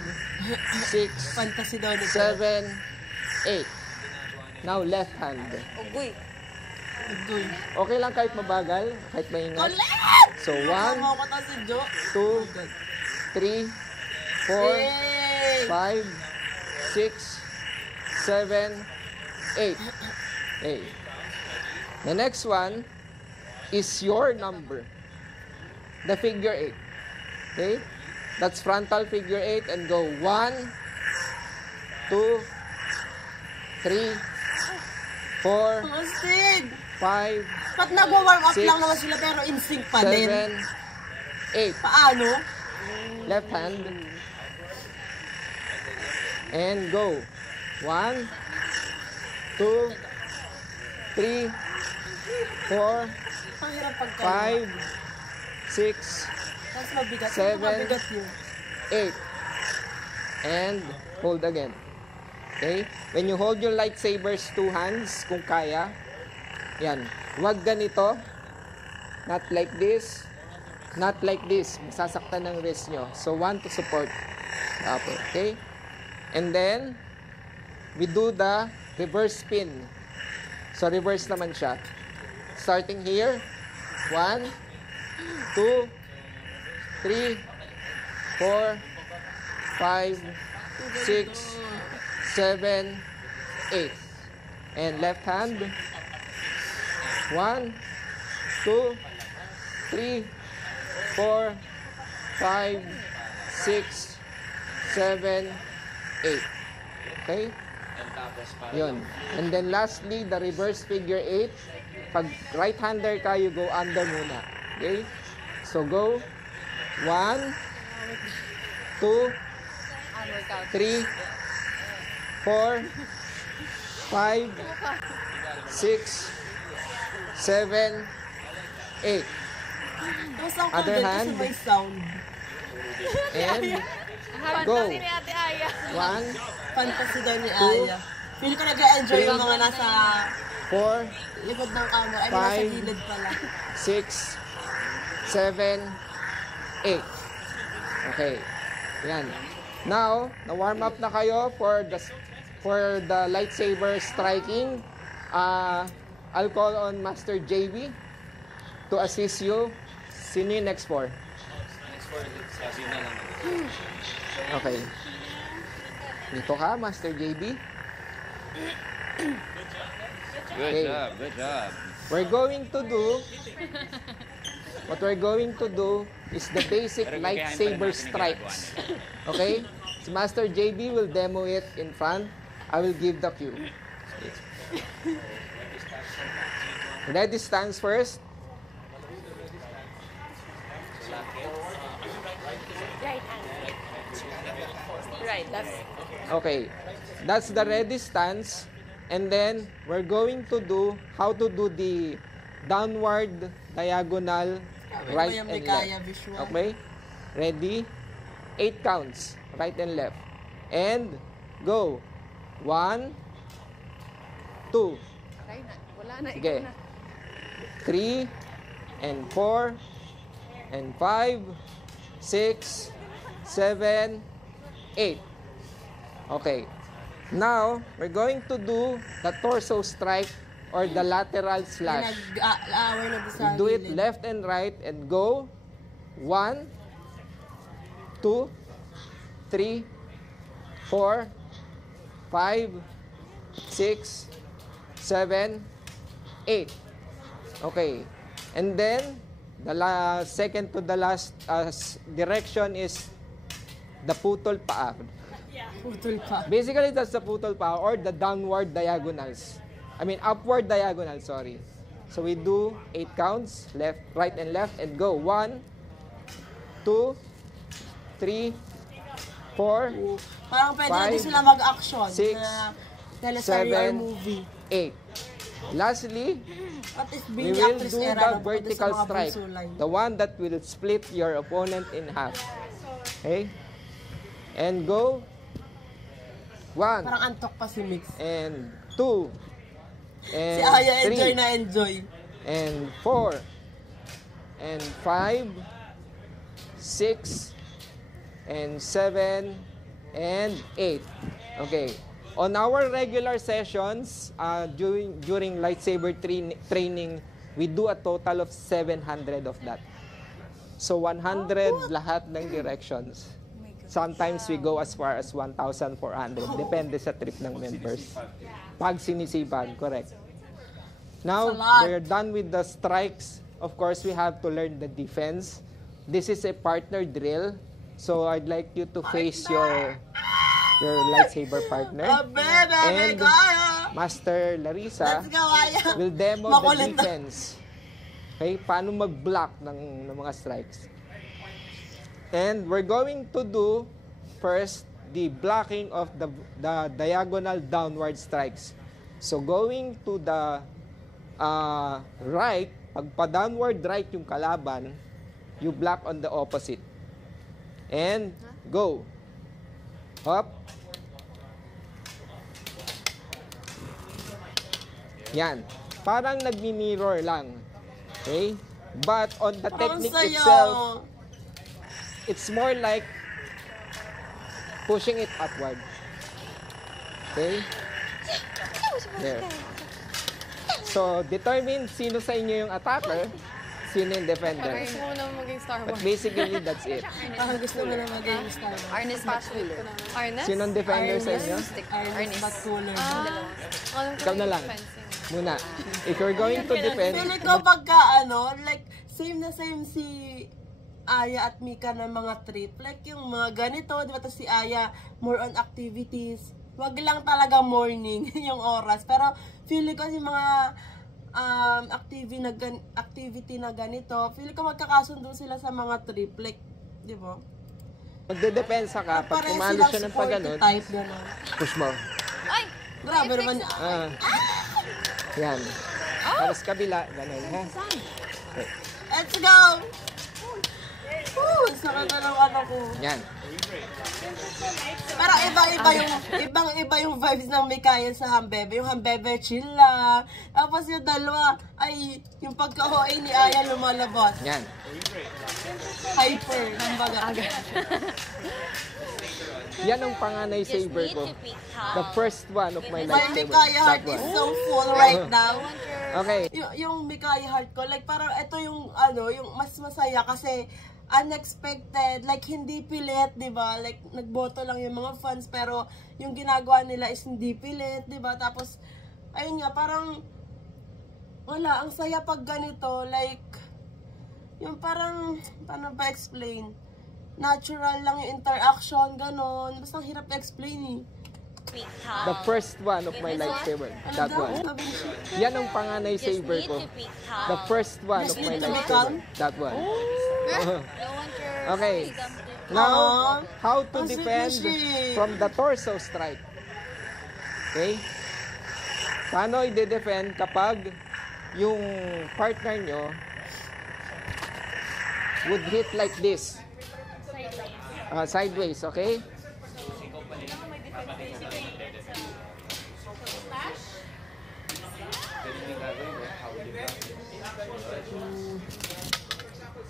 6, Fantasy daw nito. 7, 8. Now, left hand. Ugoy. Ugoy. Okay lang kahit mabagal, kahit maingat. Colette! So, 1, Tama ko ta si Jo. 2, 3, 4, Yay! 5, 6, 7, 8. Okay. The next one is your number. The figure 8. Okay? That's frontal figure 8 and go 1, 2, 3, 4, Astig! 5, Ba't nagwa-warm up 6, lang naman sila pero instinct pa din? 7, 8. Paano? Left hand. And go. 1, 2, 3, 4, Ang hirap pagka. 5, 6, Tapos mabigat. 7, Mabigat yun. 8. And hold again. Okay? When you hold your lightsabers, 2 hands, kung kaya. Yan. Huwag ganito. Not like this. Not like this. Masasaktan ng wrist nyo. So, 1 to support. Okay? And then, we do the reverse spin. So, reverse naman siya. Starting here. 1, 2, 3, 4, 5, 6, 7, 8. And left hand. 1, 2, 3, 4, 5, 6, 7, 8. Okay? Yun. And then lastly, the reverse figure 8. Pag right-hander ka, you go under muna. Okay? So go. 1, 2, 3, 4, 5, 6, 7, 8. Tapos ang Other cool hand. kasi may sound. And go. 1, Fantasy daw ni Aya. Feel ko nag-enjoy yung mga nasa 4, likod ng camera. Ay, nasa 5, gilid pala. 6, 7, 8. Okay. Yan. Now, na-warm up na kayo for the lightsaber striking. I'll call on Master JB to assist you. Sino yung next 4? Next 4, Sina lang. Okay. Dito ka, Master JB. Good Okay. job, good job. What we're going to do is the basic Pero gagayahin pa rin lightsaber natin yung strikes. Okay? Si Master JB will demo it in front. I will give the cue. Ready stance first. Right, left. Okay. That's the ready stance. And then, we're going to do how to do the downward, diagonal, right and left. Okay? Ready? 8 counts. Right and left. And, go. 1, 2. Sige. 3, and 4, and 5, 6, 7, 8. Okay. Now, we're going to do the torso strike or the lateral slash. Do it left and right and go. 1, 2, 3, 4, 5, 6, 7, 8. Okay. And then, the second to the last direction is the putol paa. Putol pa. Basically, that's the putol paa or the downward diagonals. I mean, upward diagonal, sorry. So, we do 8 counts, left, right, and left, and go. 1, 2, 3, 4, Parang pwede na 5, din sila mag-action 6, na teleserye or 7, movie. 8. Lastly, At is we being will actress do era the vertical strike. The one that will split your opponent in half. Okay? And go. 1. Parang antok pa si Mix. And 2. And Si Aya enjoy 3. na enjoy. And 4. And 5. 6. And 7. And 8. Okay. On our regular sessions, during lightsaber training, we do a total of 700 of that. So 100 lahat ng directions. Sometimes we go as far as 1,400. Depende sa trip ng members. Pag sinisipag, correct. Now, we're done with the strikes. Of course, we have to learn the defense. This is a partner drill. So I'd like you to face your lightsaber partner. And Master Larissa Let's go, Aya. will demo Makulit the na. defense. Okay, paano mag-block ng mga strikes. And we're going to do first the blocking of the diagonal downward strikes. So going to the right, pag pa-downward right yung kalaban, you block on the opposite. And go. Up. Yan. Parang nagmi-mirror lang. Okay? But on the technique itself, it's more like pushing it upward. Okay? There. So, determine sino sa inyo yung attacker, sino yung defender. Gusto mo na maging Star But Wars. basically, that's it. Gusto mo na maging Star Wars. Arnis Batulo. Arnes? Sino ang defender sa inyo? Arnis Batulo. Ikaw na lang. Muna. If you're going to defend, Feeling ko pagka like, same na same si Aya at Mika ng mga trip. Like yung mga ganito, di ba? Tapos si Aya, more on activities. Wag lang talaga morning yung oras. Pero feeling ko yung mga activity na ganito, feeling ko magkakasundo sila sa mga trip. Like, di ba? magdedepensa ka. Pag Pareho kumalo silang siya ng sporty pagganon, type, gano'n. push mo. Ay! Grabe naman. Yan. Tapos kabila, gano'n ha. Okay. Let's go! Woo! Sakit na ng ano ko. Yan. Pero ibang-iba yung vibes ng Mikaya sa Hambebe. Yung Hambebe chill lang. Tapos yung dalawa, ay, yung pagka-OA ni Aya lumalabas. Yan. Hyper, kumbaga. Yan ang panganay saber ko. The first one of my My lightsaber. Mikaya heart is so full right now. Okay. Yung Mikaya heart ko, like parang ito yung yung mas masaya kasi unexpected, like hindi pilit, 'di ba? Like nagboto lang yung mga fans pero yung ginagawa nila is hindi pilit, 'di ba? Tapos ayun nga, parang wala, ang saya pag ganito, like yung parang paano ba explain? Natural lang yung interaction, ganon. Basta ang hirap explain eh. The first one of my lightsaber. That one. Yan ang panganay saber ko. The first one of my lightsaber. That one. Okay. Now, how to defend from the torso strike. Okay? Paano i-defend kapag yung partner nyo would hit like this? Sideways, okay?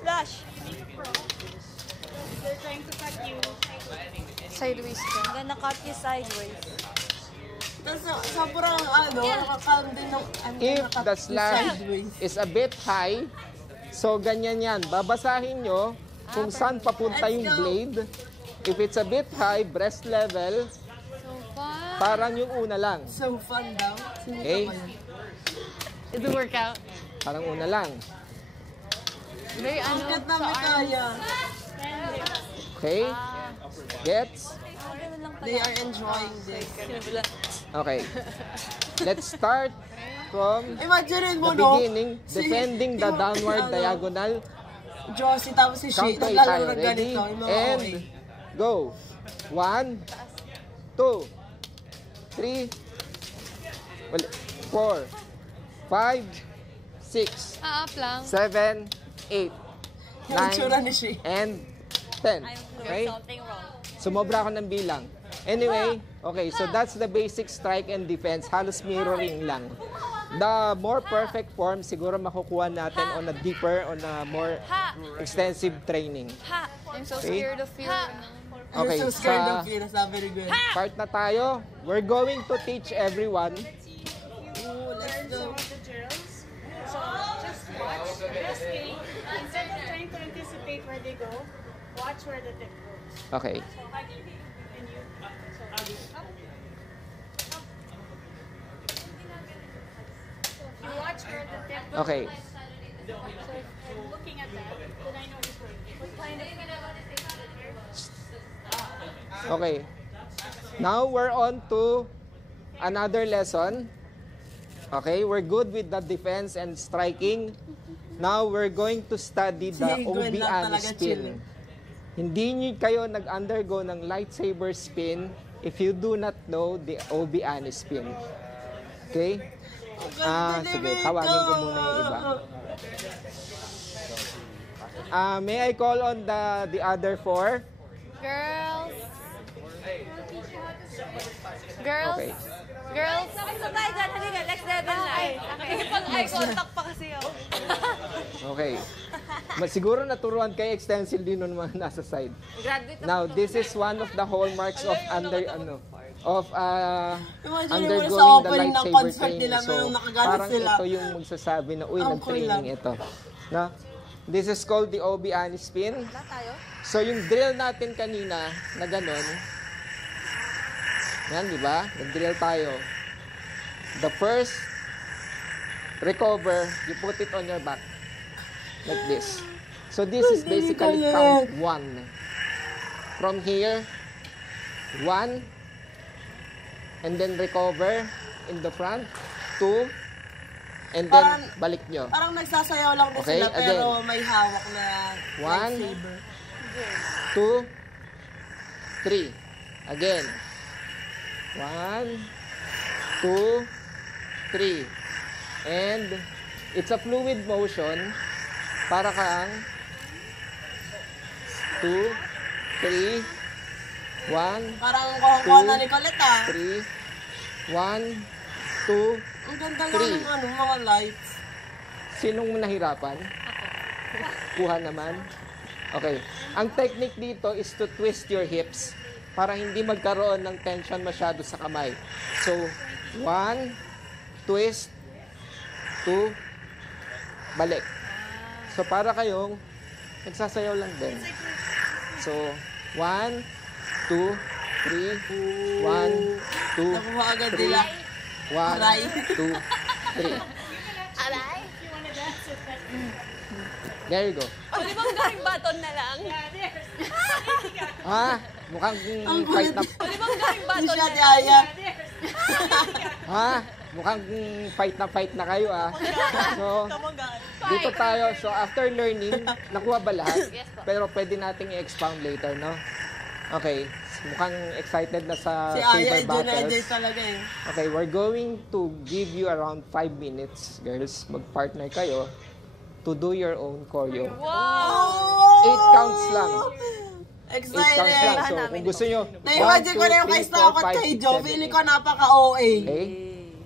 Flash! They're trying to cut you. Sideways ka. I'm gonna cut you sideways. Tapos sobrang nakakalam din ng If the slash is a bit high, so ganyan yan. Babasahin nyo kung saan papunta yung blade. If it's a bit high, breast level, parang yung una lang. So fun daw. Okay? It will work out. Parang una lang. Very Ang kat na Mikaya. Okay? Gets? They are enjoying this. Okay. Let's start from Imagine mo, the no? beginning, defending the downward diagonal. Josie, tapos si Shi, Count tayo. naglalaro ng Ready? ganito. Yung mga And OA. go. 1, 2, 3, 4, 5, 6, Up lang. 7, 8, Yung itsura ni 9, Shi. and 10. Okay? Sumobra ako ng bilang. Anyway, okay, so that's the basic strike and defense. Halos mirroring lang. The more perfect form, siguro makukuha natin on a deeper, on a more extensive training. I'm so Okay? scared of you. Okay, You're so scared sa of you. Sabi ni Gwen. part na tayo, we're going to teach everyone. Ooh, let's go. The drills. So just watch this game. Instead of trying to anticipate where they go, watch where the tip goes. Okay. So and you. So up. So if you watch where the tip goes, Okay. so if I'm looking at that, then I know which way. What kind of Okay. Now we're on to another lesson. Okay, we're good with the defense and striking. Now we're going to study the Obi-Wan spin. Hindi nyo kayo nag-undergo ng lightsaber spin if you do not know the Obi-Wan spin. Okay? Sige, tawagin ko muna yung iba. May I call on the other four? Girls. Girls. Okay. Girls. Sabay dyan, halika, next level na. Pag-eye contact pa kasi ako. Okay. Siguro naturuan kay extensil din ng mga nasa side. Now, this is one of the hallmarks of undergoing the lightsaber training. So, parang ito yung magsasabi na, uy, nag-training ito. No? This is called the Obi-Wan spin. So, yung drill natin kanina na ganun, yan, di ba? Nag-drill tayo. The first recover, you put it on your back. Like this. So this is basically count 1. From here, 1. And then recover in the front. 2. And then balik nyo. Parang nagsasayaw lang din sila pero may hawak na lightsaber. 1, 2, 3. Again. 1, 2, 3. And it's a fluid motion. Para kang 2, 3, 1, parang kuha na ni Colette 3, 1, 2, ang ganda nga ng mga lights. Sinong nahirapan? Kuha naman. Okay. Ang technique dito is to twist your hips para hindi magkaroon ng tension masyado sa kamay. So, 1, twist, 2, balik. So, para kayong nagsasayaw lang din. So, 1, 2, 3, 1, 2, nakuha agad nila. 1, 2, 3. Aray? There you go. Pwede bang gawing baton na lang? Ha? Mukhang fight na... Pwede bang gawing baton na lang? Ha? Mukhang fight na kayo So, dito tayo. So, after learning, nakuha ba lahat? Pero pwede nating i-expound later, no? Okay. Mukhang excited na sa saber battles. Okay, we're going to give you around 5 minutes, girls. Mag-partner kayo to do your own choreo. Wow! 8 counts lang. 8 Excited! counts lang. So, kung gusto nyo, 1, 2, 3, 4, 5, 6, 7. Na-imagine ko na yung kay Stakot kay Joe. Feeling ko napaka-OA. Okay?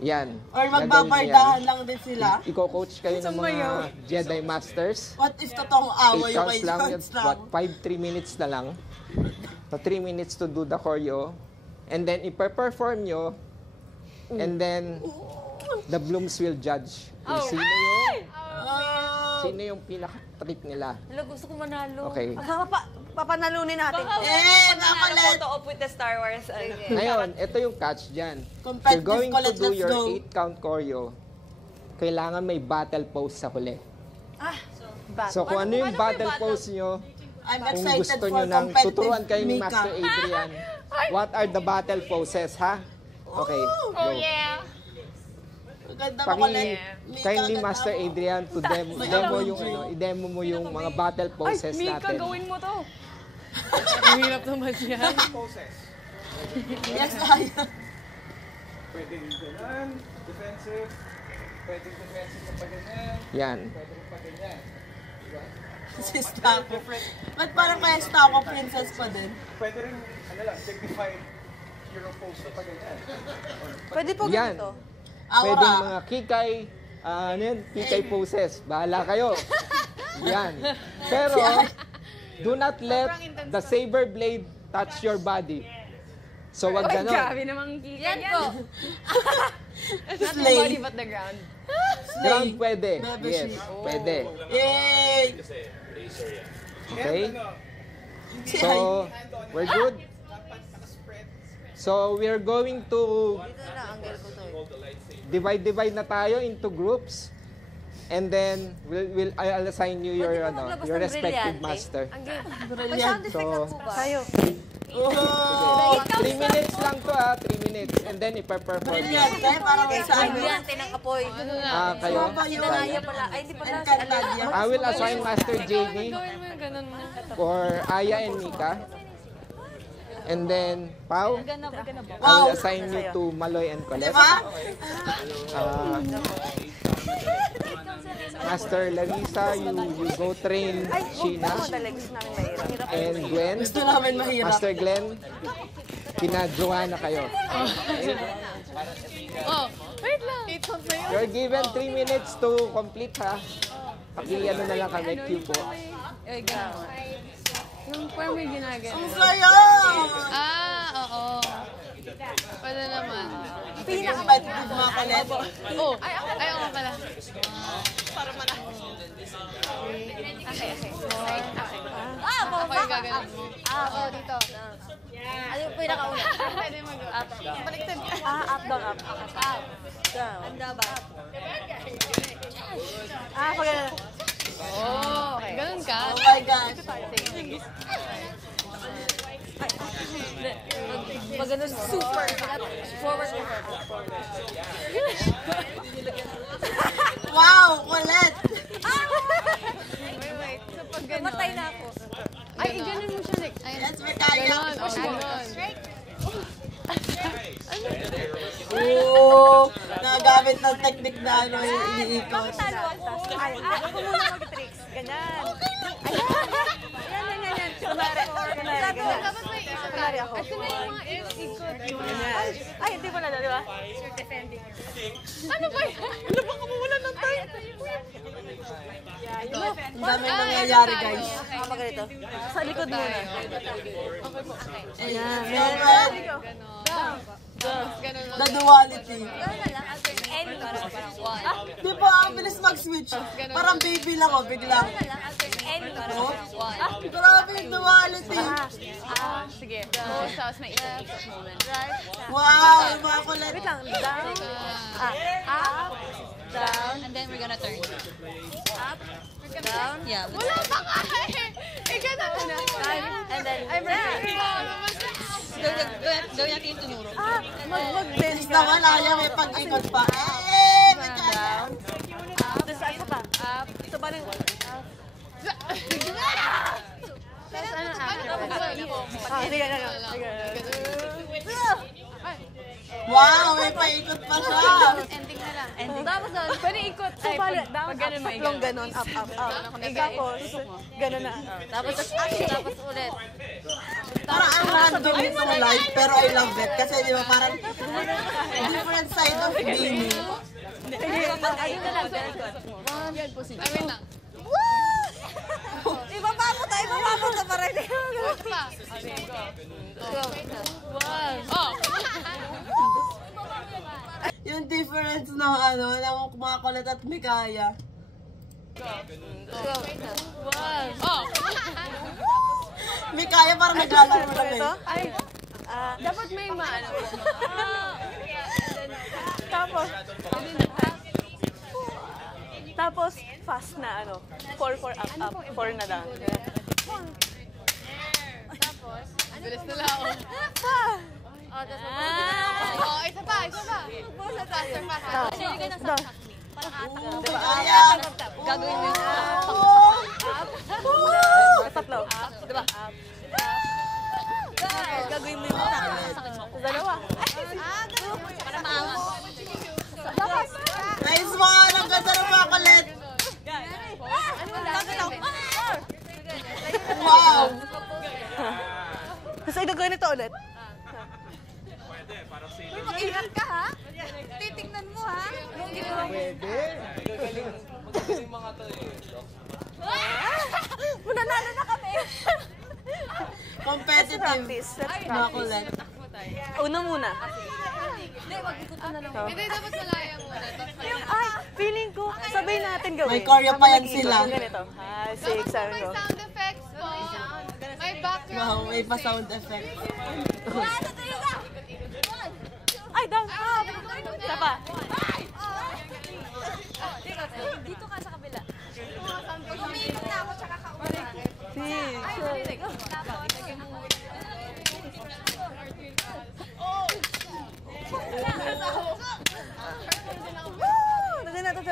Yan. Or magbabardahan lang din sila. Iko-coach kayo ng mga Jedi Masters. What if totoong away 8 yung counts kay lang. Stakot? 3 minutes na lang. So, 3 minutes to do the choreo. And then, ipe-perform nyo. And then, the blooms will judge. Kung sino yung pinaka-trip nila. Hala, gusto ko manalo. Okay. Papanalunin natin. Photo op with the Star Wars. Ngayon, ito yung catch dyan. You're going to do your 8-count choreo. Kailangan may battle pose sa huli. So, kung ano yung battle pose nyo, kung gusto nyo nang tuturuan kayo ni Master Adrian, what are the battle poses, ha? Okay, go. Oh, yeah. Kindly Master Adrian to demo yung i-demo mo yung mga battle poses natin. Mika, gawin mo to. Ang hirap naman yan. Poses. Yes, kaya. Pwedeng ganun, defensive. Pwedeng defensive na pa ganyan. Yan. Pwedeng pa ganyan. Diba? Si Stako. Ba't parang kaya Stako princess pa din? Pwede rin, dignified hero pose na pa ganyan. Pwede po ganito. Pwedeng mga kikay, kikay poses. Bahala kayo. Yan. Pero, do not let the saber blade touch your body. So, wag ganon. Grabe namang kikay yan. Not the body but the ground. Ground pwede. Yes, pwede. Yay! Okay? So, we're good? So, we're going to divide na tayo into groups. And then, I'll assign you your respective master. So, Oh, 3 minutes lang to 3 minutes. And then, ipa-perform. brilliant, eh. Parang sa ano. Brillante ng apoy. Kayo? Sinanaya pala. Ay, hindi pala. I will assign Master JV Gawin mo yung ganun mo. for Aya and Mika. And then, Pau, I Wow. will assign you to Maloy and Colette. Diba? Master Larissa, you go train Sheena. And Gwen, Gusto namin mahirap. Master Glenn, kina-Joanna kayo. Oh, wait lang. You're given 3 minutes to complete ha. Paki-ano na lang kami, cue po. Yung parang may ginagano. Ang saya! Oo. Pwede naman. Pinaka-competitive mga kulit. Oh, ay, ako pala. Para mana. Okay. Ako yung gaganon mo. Oo, dito. Ano yung pinakauna? Pwede mag-go. Baliktad. Up, down, up. Down. Handa ba? Pag Oh, ganun ka? Oh my gosh. Pag ganun, super. Forward. Wow, kulit! Wait. So pag ganun. Matay na ako. Ay, ganun mo siya. Like, Yes, may kaya. ganon. Oh, ganon. Oo, nagamit ng technique na ano, iniikot. Ako muna mag-tricks. Ganyan. Yan. Kunwari. Dapat may isa tayo. At kung yung mga ikot. Ay, hindi mo na, di ba? Ano ba yan? Ano ba kamulan ng tayo? Ang daming nangyayari, guys. Kapag ganito. Sa likod muna. Ayan. Ganun lang. The duality. N parang one. Di ba, ang bilis mag-switch. Parang baby lang, bigla. N parang one. Grabe yung duality. Sige. So, tapos may ikot moment. Wow, yung mga kulit. Wait lang. Down. Up. Down. And then we're gonna turn. Up. Down. Yeah. Wala pa nga eh! Eh, ganun na. And then, I'm ready. gawin natin yung tunuro. Mag-bend Is ka. na wala yan, may pag-ikot pa. Eh, may kaya. Tapos isa pa. So, parang... Sige. Wow, may paikot pa siya. Ending na lang. Tapos doon, Pwede ikot. So, bali, down, Pag ganun up, mo, tatlong ganon, up. Tapos, ganon na. tapos action, tapos ulit. Parang ang random itong life, pero I love it. Kasi di ba, parang different side of Beanie. Ayun na lang. Ay, wait lang. Ipapapunta pa rin. Wait pa. Okay, go. Oh! Yung difference ng ano, ng mga kulit at Mikaya. Oh! Mikaya parang naglalaro lang eh. Dapat may maano. Tapos, fast na ano. 4 up, 4 na down. Bilis na lang. Oh, isa pa. Faster. Down. Ayan! Gagawin mo yung Tatlo. diba? Gagawin mo yung Dalawa. para maangat. Nice one! Ang ganda ng mga kulit! Wow! Tapos ay gagawin ito ulit. Mag-ingat ka, ha? Titignan mo, ha? Pwede. Mananalo na kami. Competitive. Practice. Mga kulit. Una muna. Hindi, dapat malaya muna. Ay, feeling ko, sabay natin gawin. May choreo pa yan sila. Ganito. 5, 6, 7, May go. sound effects po. May background. Wow, may pa sound effect. Ay, down. Up. Isa pa. Dito ka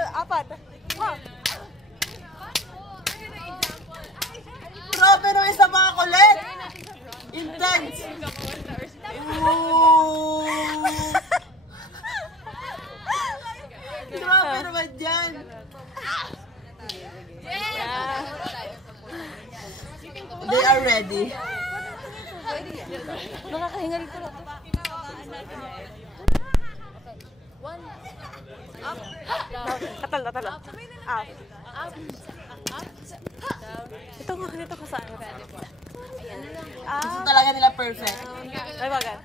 apat. Ha? Grabe naman isa mga kulit. Intense. Ooh. Grabe naman dyan. They are ready. Nakakahinga rito lang. Atal. Up. Ito ko saan. Gusto talaga nila perfect. Ay, bagay.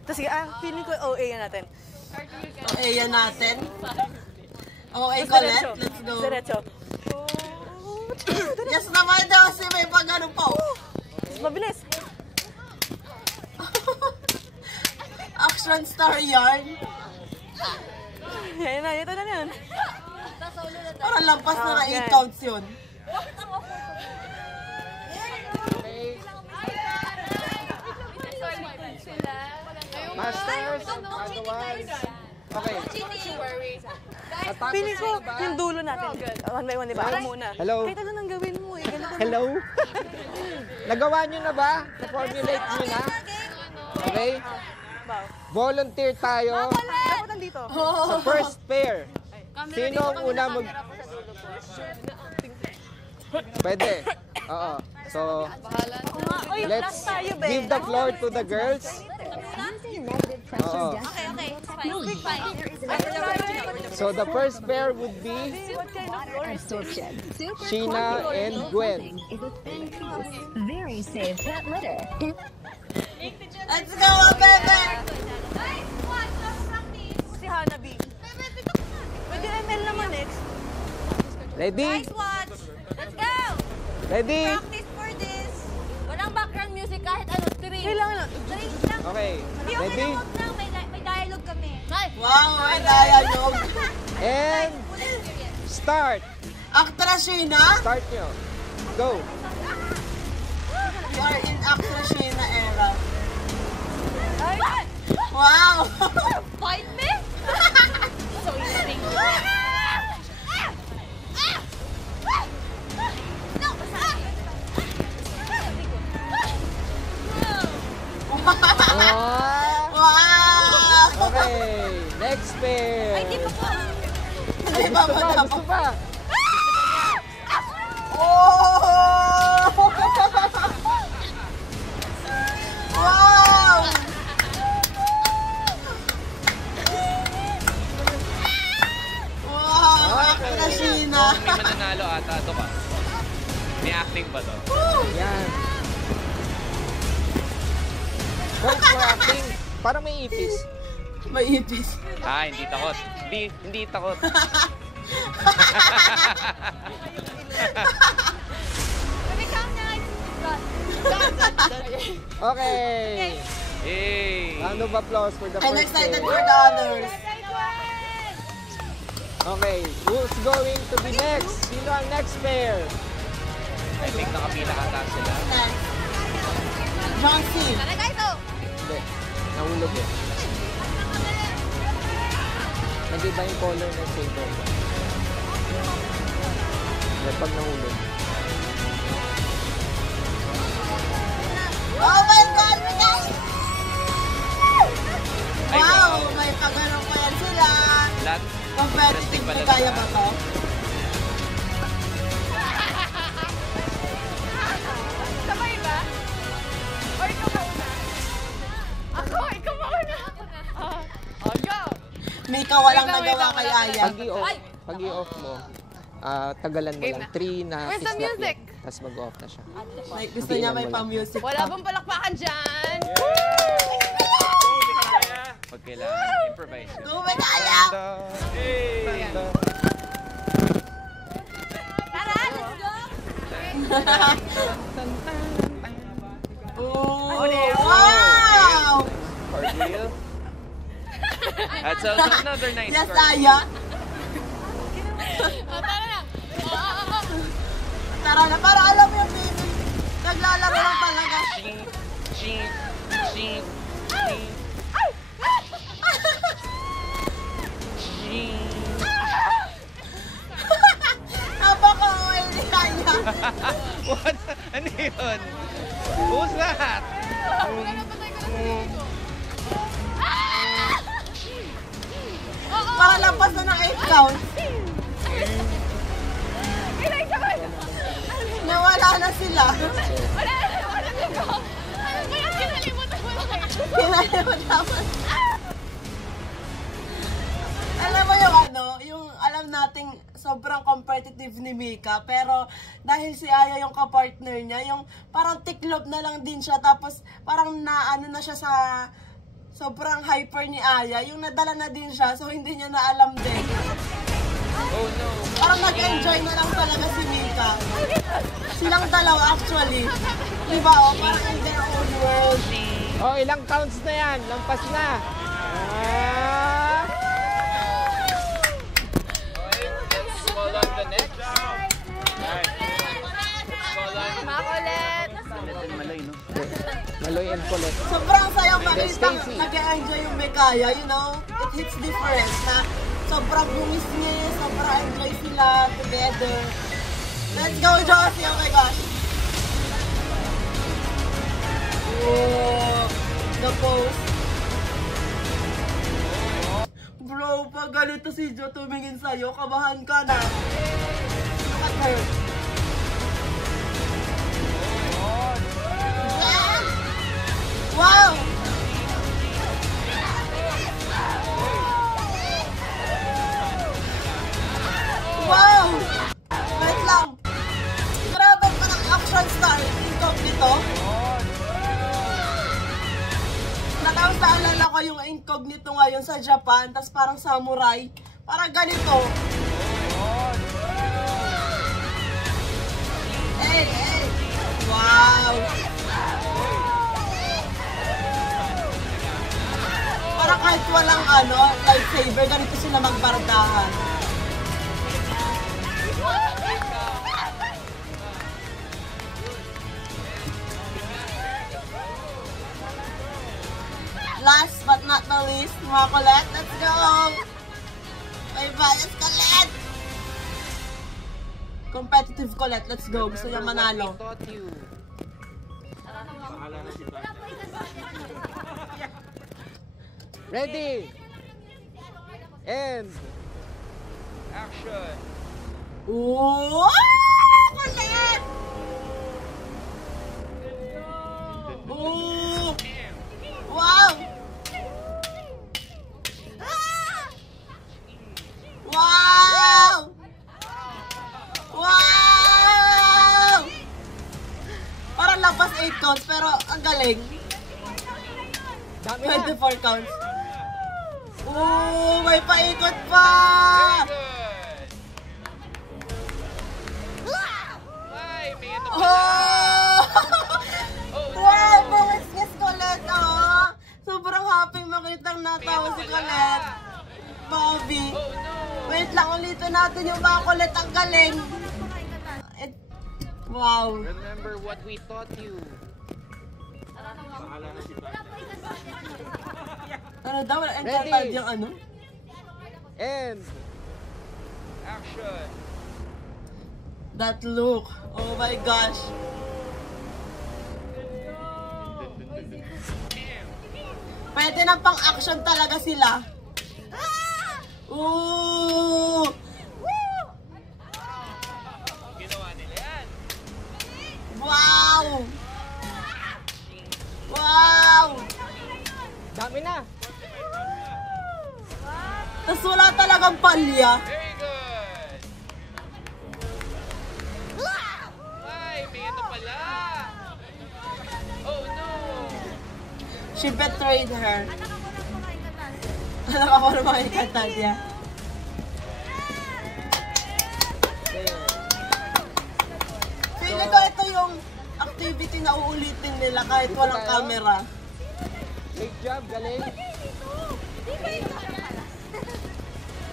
Tapos sige, feeling ko OA yan natin. OA yan natin. OA Colette, let's go. Diretso. Yes naman daw si may pag-ano po. Mabilis. Action star yarn. Yan na, ito na yan. Parang lampas na nga 8 counts yun. Masters, otherwise. Okay. Feeling ko yung dulo natin. One by one, di ba? Ako muna. Hello? Kahit ano nang gawin mo eh. Ganito na. Hello? Nagawa nyo na ba? Na-formulate nyo na? Okay? Volunteer tayo Dapat nandito. sa first pair. Sino ang una mag... Pwede. Oo. So, let's give the floor to the girls. Oo. Okay. So, the first pair would be Sheena and Gwen. Very safe cat litter. Let's go, Bebe! Si Hanabi. Pwede ML naman next. Ready? Guys, watch! Let's go! Ready? Practice for this! Walang background music kahit ano, strings. Kailangan na. Strings lang. Okay. Hindi, okay Ready? lang, wag lang. May dialogue kami. Wow, may dialogue. And start. Actra Sheena? Start nyo. Go. You are in Actra Sheena era. Wow! Fight me? So easy. Wow! Okay. Next pair. Ay, di pa po. Hindi ba Gusto pa, gusto pa. Oh! Wow! Wow! Actra Sheena. May mananalo ata. Ito ka. May acting ba to? Yan. Point for acting. Parang may ipis. May ipis. Hindi takot. Hindi takot. Okay. Hey. Round of applause for the I'm first excited pair. for the others. Okay, who's going to be next? Sino ang next pair? I think nakapila ata sila. Next. John C. Hindi, nahulog eh. Nag-iba yung color ng saber. Hindi, pag nahulog. Oh my God, guys! Ay, Wow! May pagano'n pa yan sila. Lahat. Competitive pala na kaya lahat. ba to? Sabay ba? O ikaw mauna? Ako, ikaw mauna. Oh, go! Mika, walang nagawa kay Aya. Pag i-off mo, tagalan mo lang. 3 na Where's the kislap music? lang. Tapos mag-off na siya. Gusto niya may pang-music Wala pa. bang palakpakan dyan? Pag kailangan, improvise. Go, may kaya! Tara, let's go! Oh, wow! For real? That's another nice Yes, card. Aya. Tara na. Tara na, para alam mo yung baby. Naglalaro lang talaga. Shing, shing, shing, shing. Shing. What? Ano yun? Who's that? Para lampas na ng 8 count. Nawala na sila. Kinalimutan. Alam mo yung ano, yung alam nating sobrang competitive ni Mika, pero dahil si Aya yung kapartner niya, yung parang tiklop na lang din siya, tapos parang naano na siya sa sobrang hyper ni Aya, yung nadala na din siya, so hindi niya na alam din. Oh no. Parang nag-enjoy na lang talaga si Mika. Silang dalawa actually. Diba o, parang in their own world. Oh, ilang counts na yan? Lampas na. Call on the next. Makulit! Maloy, no? Maloy and Colette. Sobrang saya makita Stacy. nag-enjoy yung Mekaya, you know? It hits different na sobrang bungis-ngis, sobrang enjoy sila together. Let's go, Josie! Oh my gosh! Oh, the pose. Bro, pag ganito si Jo tumingin sa'yo, kabahan ka na. Look at her. Wow! Wow! Wait lang. Grabe pa ng action star. Incognito. Natapos naalala ko yung incognito ngayon sa Japan, tas parang samurai. Parang ganito. Hey, hey! Wow! Parang kahit walang lightsaber, ganito sila magbardahan. Last but not the least, mga Colette, let's go! Bye-bye, let's Colette! Competitive Colette, let's go. Gusto niya manalo. Ready? And action! Ooh! Colette! Ooh! Wow! Wow! Wow! Parang lampas 8 counts, pero ang galing. 24 counts. Ooh, may paikot pa! Oh! Wow, bumagskis Colette, oh! Sobrang happy makitang natawa si Colette. Bobby. Wait lang, ulitin natin yung mga Colette, ang galing. Wow. Remember what we taught you. Ano daw? Entitled yung ano? And action! That look. Oh my gosh. Pwede na pang action talaga sila. Ooh! Ginawa nila yan. Wow! Wow! dami na. Tapos wala talagang palya. Very good. Ay, may ito pala. Oh no. She betrayed her. Anak ako na makikita niya. Feeling ko ito yung activity na uulitin nila kahit walang camera. Great job, galing.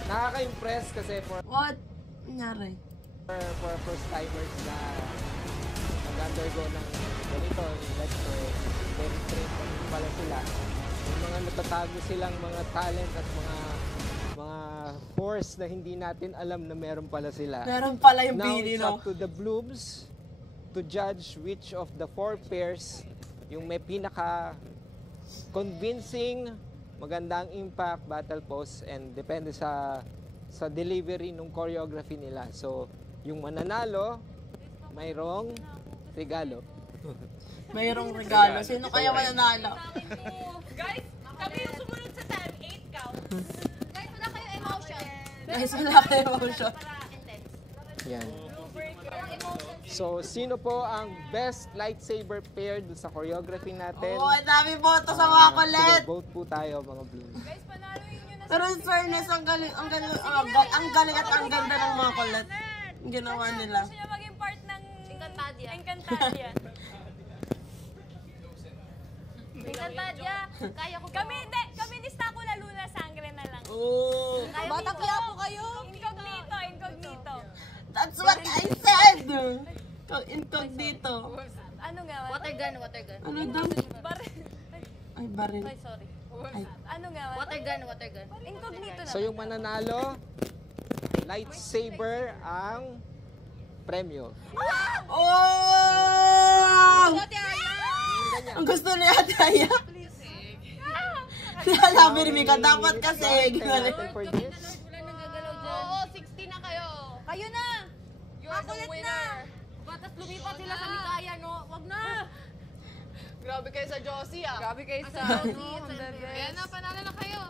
Nakaka-impress kasi for nangyari? For first timers na nag-undergo ng ganito, lecture, very trained pala sila. Yung mga natatago silang mga talent at mga force na hindi natin alam na meron pala sila. Meron pala yung Now Bini, it's no? up to the Blooms to judge which of the 4 pairs yung may pinaka convincing, magandang impact, battle pose, and depende sa delivery ng choreography nila. So, yung mananalo, mayroong regalo. Mayroong regalo. Sino kaya mananalo? Guys, kami yung sumunod sa time. 8 count. Guys, wala kayo emotion. Guys, wala kayo emotion. Yan. So, sino po ang best lightsaber pair dun sa choreography natin? Oo, ang dami boto sa mga kulit. Sige, vote po tayo, mga blue. Guys, panaluin nyo na Pero in fairness, ang galing at ang ganda ng mga kulit. Ang ginawa nila. Gusto nyo maging part ng Encantadia. Encantadia. Encantadia, kaya ko Kami ni Stakula Luna Sangre na lang. Oo. Bata kaya po kayo. Incognito. That's what I said! Incognito. Ano nga? Water gun. Ano daw? Baril. Ay, baril. Ay, sorry. Ay. Ano nga? Water gun. Incognito na. So, yung mananalo, lightsaber ang premyo. Oh! Ang gusto ni Ate Aya. Sabi ni Mika, dapat kasi. Oo, 60 na kayo. Kayo na. You're the winner. Batas lumipat sila sa Mikaya, no? Wag na. Grabe kayo sa Josie, ah. Grabe kayo sa Kaya na, panalo na kayo.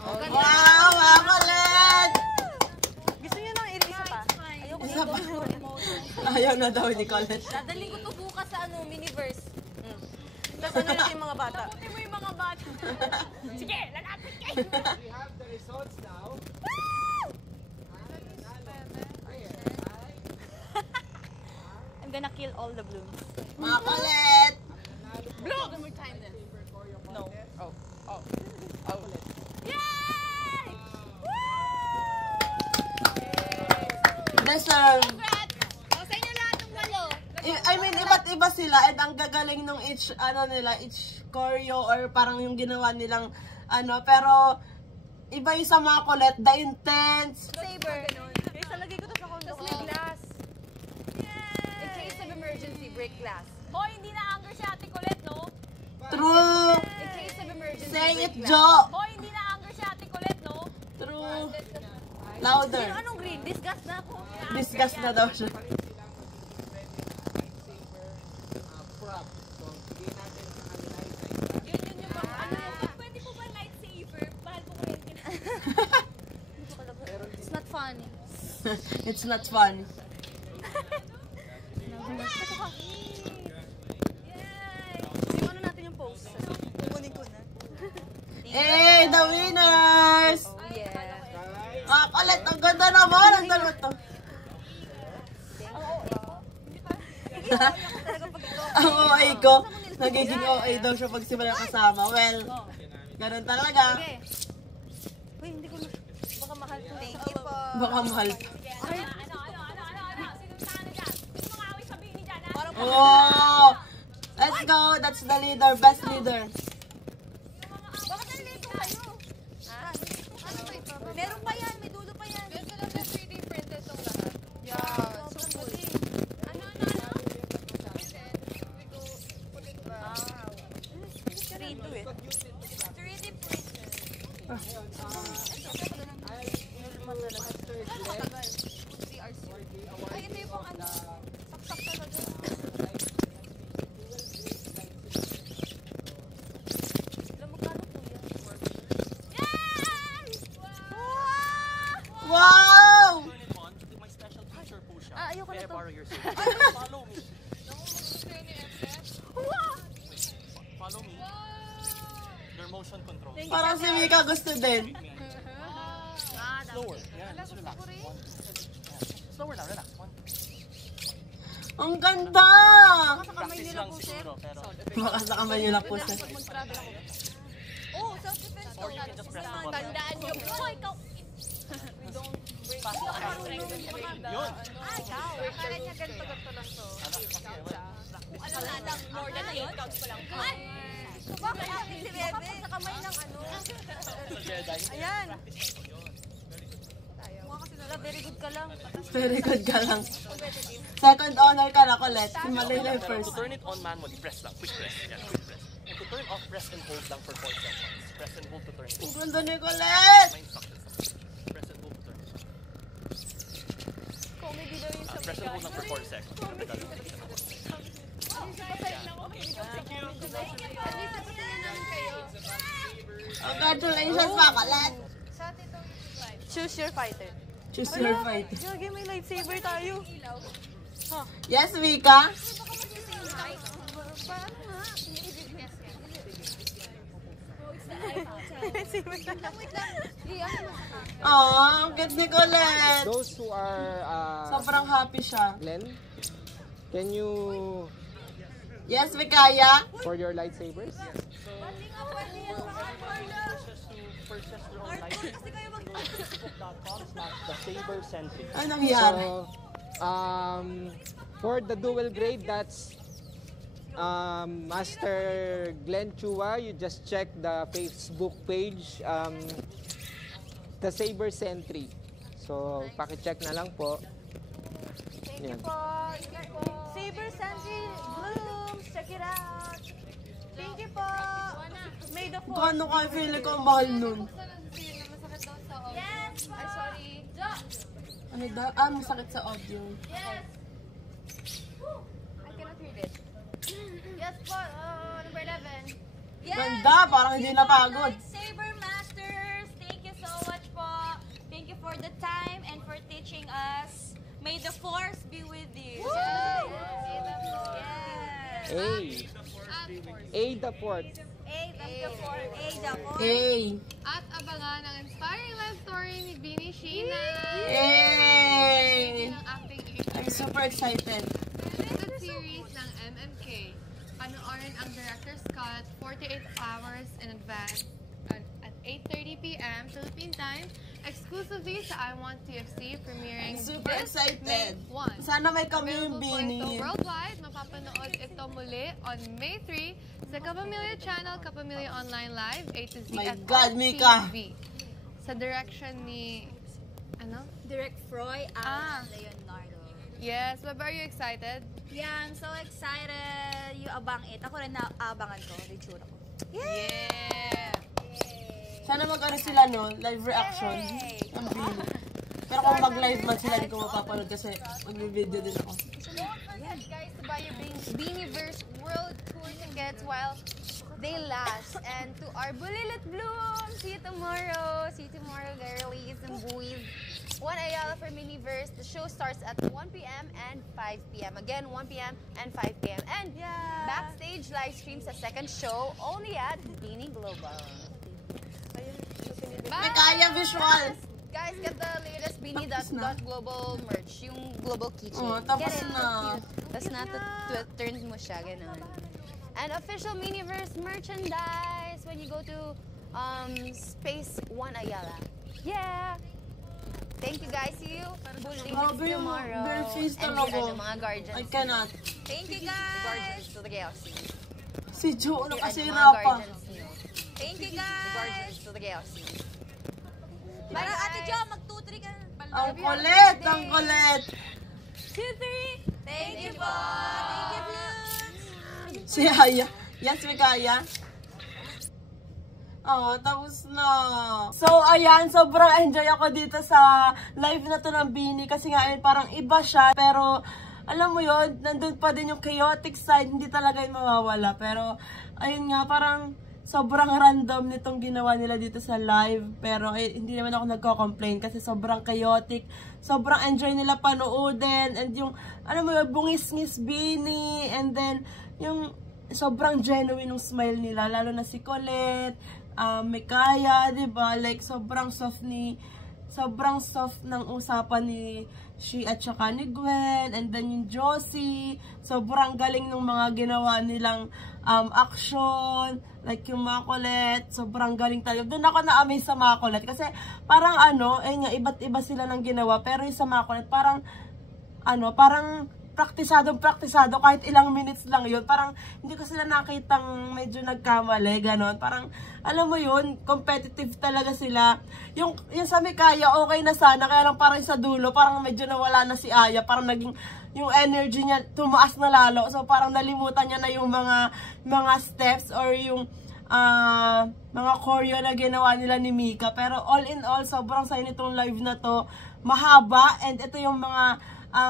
Wow! Makulit! Gusto niyo nang i-isa pa? Isa pa. Ayaw na daw ni Colette. Dadaling ko to bukas sa Miniverse. Tapos ano lang yung mga bata? Puti mo yung mga bata. Sige, lalapit kayo. We have the results now. I'm gonna kill all the balloons. Makulit! Blow! One more time then. No. Yay! Deserve. Sa inyo lahat ng walo. I mean, iba't iba sila and ang gagaling nung each choreo or parang yung ginawa nilang pero iba yung sa mga kulit, the intense. Saber. Guys, talagay ko to sa kondo ko. Glass. In case of emergency, break glass. Hoy, hindi na anger si Ate Colette, no? True. In case of emergency, Say break it, glass. Jo. Hoy, hindi na anger si Ate Colette, no? True. Louder. Anong green? Disgust na ako. Disgust na daw siya. Pwede po ba lightsaber? Mahal po ko yun. It's not funny. It's not fun. Iwan natin yung pose. Kukunin ko na. Hey, the winners! Kulit, ang ganda naman. Ang dalawa to. Ang OA ko, nagiging OA daw siya pag simula kasama. Well, ganun talaga. Uy, hindi ko na. Baka mahal to. Thank you po. Baka mahal. Ano? Sino sa ano dyan? Sino mga away sabihin ni dyan, ha? Oh! Let's go! That's the leader, best leader. Bakit nalilito kayo? Ano ba ito? Meron pa yan, may dulo pa yan. Gusto lang na 3D printed tong lahat. Yeah, so cool. Ano? We go put it back. Redo it. 3D printed. Ay, ito yung pang ano. Saksak talaga. Wow! My special teacher po siya. Ayoko na May I to. borrow your suit? Follow me. Follow me. Your motion control. Parang si Mika gusto din. Slower. Yan, just relax. Slower na, relax. Ang ganda! Practice lang siguro, pero... Baka sa kamay nyo lang po siya. Oh, self-defense. Or you can just press the button. Tandaan nyo. Oh, ikaw. Yun! Akala niya ganito lang to. Ano na lang, more than 8 counts ko lang. Ay! Bakit akin si Bebe? Sa kamay ng ano? Ayan. Very good ka lang. Very good ka lang. Second honor ka na, Colette. Si Maylay first. To turn it on manually, press lang. Quick press. Yeah, quick press. And to turn off, press and hold lang for 4 seconds. Press and hold to turn it off. Ang ganda ni Colette! My instructions. Press and hold to turn it off. Press and hold lang for 4 seconds. Congratulations, mga Colette! Choose your fighter. Choose your fighter. Gagi, may lightsaber tayo. Yes, Vika? Aww, ang cute ni Colette. Those who are... Sobrang happy siya. Glenn, can you... Yes, Vikaya? For your lightsabers? Purchase your own lightsaber. The Saber Sentry. Ano nangyari? So, for the dual grade, that's Master Glenn Chua. You just check the Facebook page, the Saber Sentry. So, pakicheck na lang po. Thank you po. Saber Sentry Blooms. Check it out. Thank you po. May the force. Kano kayo feeling ko ang mahal nun? Yes po. Ay, sorry. Ano daw? Masakit sa audio. Yes. I cannot read it. Yes po. Number 11. Yes. Ganda, parang hindi napagod. Saber Masters. Thank you so much po. Thank you for the time and for teaching us. May the force be with you. Yes. A the fourth. At abangan ang inspiring life story ni Beanie Sheena. Yay! Ang acting I'm super excited. Limited series ng MMK. Panoorin ang director's cut 48 hours in advance at 8:30 p.m. Philippine time, exclusively sa I Want TFC, premiering Super this excited. May 1. Sana may kami yung Available po ito Beanie. worldwide. Mapapanood ito muli on May 3 sa Kapamilya Channel, Kapamilya Online Live, A to Z My at God, Mika. TV. Sa direction ni, Direct Froy at Leonardo. Yes, Web, are you excited? Yeah, I'm so excited. You abang it. Ako rin naabangan ko. Ritsura ko. Yeah! Sana mag-ano sila, no? Live reaction. Ang Beanie. Pero kung mag-live man sila, hindi ko mapapanood kasi mag-video din ako. So don't forget, guys, to buy your Beanieverse World Tour tickets while they last. And to our Bulilit Bloom, see you tomorrow. See you tomorrow, girlies and boys. 1 Ayala for Miniverse. The show starts at 1 p.m. and 5 p.m. Again, 1 p.m. and 5 p.m. And backstage live streams sa second show only at Beanie Global. May kaya visual. Guys, get the latest Beanie.global merch. Yung global keychain. Oh, tapos Get it. na. Tapos na, turn mo siya, ganun. And official Miniverse merchandise when you go to Space 1 Ayala. Yeah! Thank you guys. See you Grabe yung tomorrow. bare face And talaga. your mga guardians. I cannot. Thank you guys! Guardians to the galaxy. Si Jo, Mga nakasira pa. guardians niyo. Thank you guys! Guardians to the galaxy. Para Ate Jo, mag-2-3 ka. Ang kulit! Ang kulit! 2-3. Thank you po. Thank you, Blooms. Si Aya. Yes, may kaya. Oh, tapos na. So, ayan, sobrang enjoy ako dito sa live na to ng Beanie kasi nga parang iba siya. Pero, alam mo yon, nandun pa din yung chaotic side, hindi talaga yung mawawala. Pero, ayun nga, parang sobrang random nitong ginawa nila dito sa live. Pero, hindi naman ako nagko-complain kasi sobrang chaotic. Sobrang enjoy nila panoodin. And yung, alam mo yun, bungis-ngis Beanie. And then, yung sobrang genuine yung smile nila. Lalo na si Colette, Mikaya, diba? Like, sobrang soft ng usapan ni She at saka ni Gwen, and then yung Josie, sobrang galing ng mga ginawa nilang action, like yung Macolette, sobrang galing talaga. Doon ako na-amaze sa Macolette, kasi parang nga, iba't iba sila ng ginawa, pero yung sa Macolette, parang praktisado kahit ilang minutes lang yun. Parang hindi ko sila nakitang medyo nagkamali, ganon. Parang, alam mo yun, competitive talaga sila. Yung sa Mikaya, okay na sana, kaya lang parang sa dulo, parang medyo nawala na si Aya. Parang naging, yung energy niya tumaas na lalo. So parang nalimutan niya na yung mga steps or yung mga choreo na ginawa nila ni Mika. Pero all in all, sobrang saya nitong live na to. Mahaba, and ito yung mga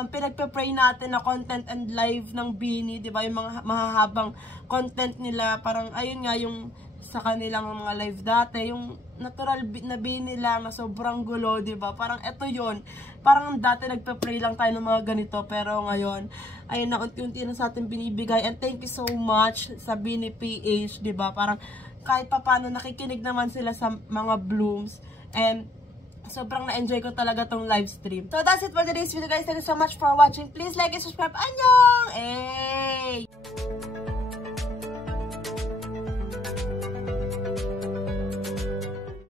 pinagpe-pray natin na content and live ng Bini, di ba? Yung mga mahahabang content nila, parang ayun nga yung sa kanilang mga live dati, yung natural na Bini lang na sobrang gulo, di ba? Parang ito yun. Parang dati nagpe-pray lang tayo ng mga ganito, pero ngayon, ayun na, unti-unti na sa atin binibigay. And thank you so much sa Bini PH, di ba? Parang kahit papano nakikinig naman sila sa mga blooms. And sobrang na-enjoy ko talaga tong live stream. So that's it for today's video, guys. Thank you so much for watching. Please like and subscribe. Annyeong! Hey!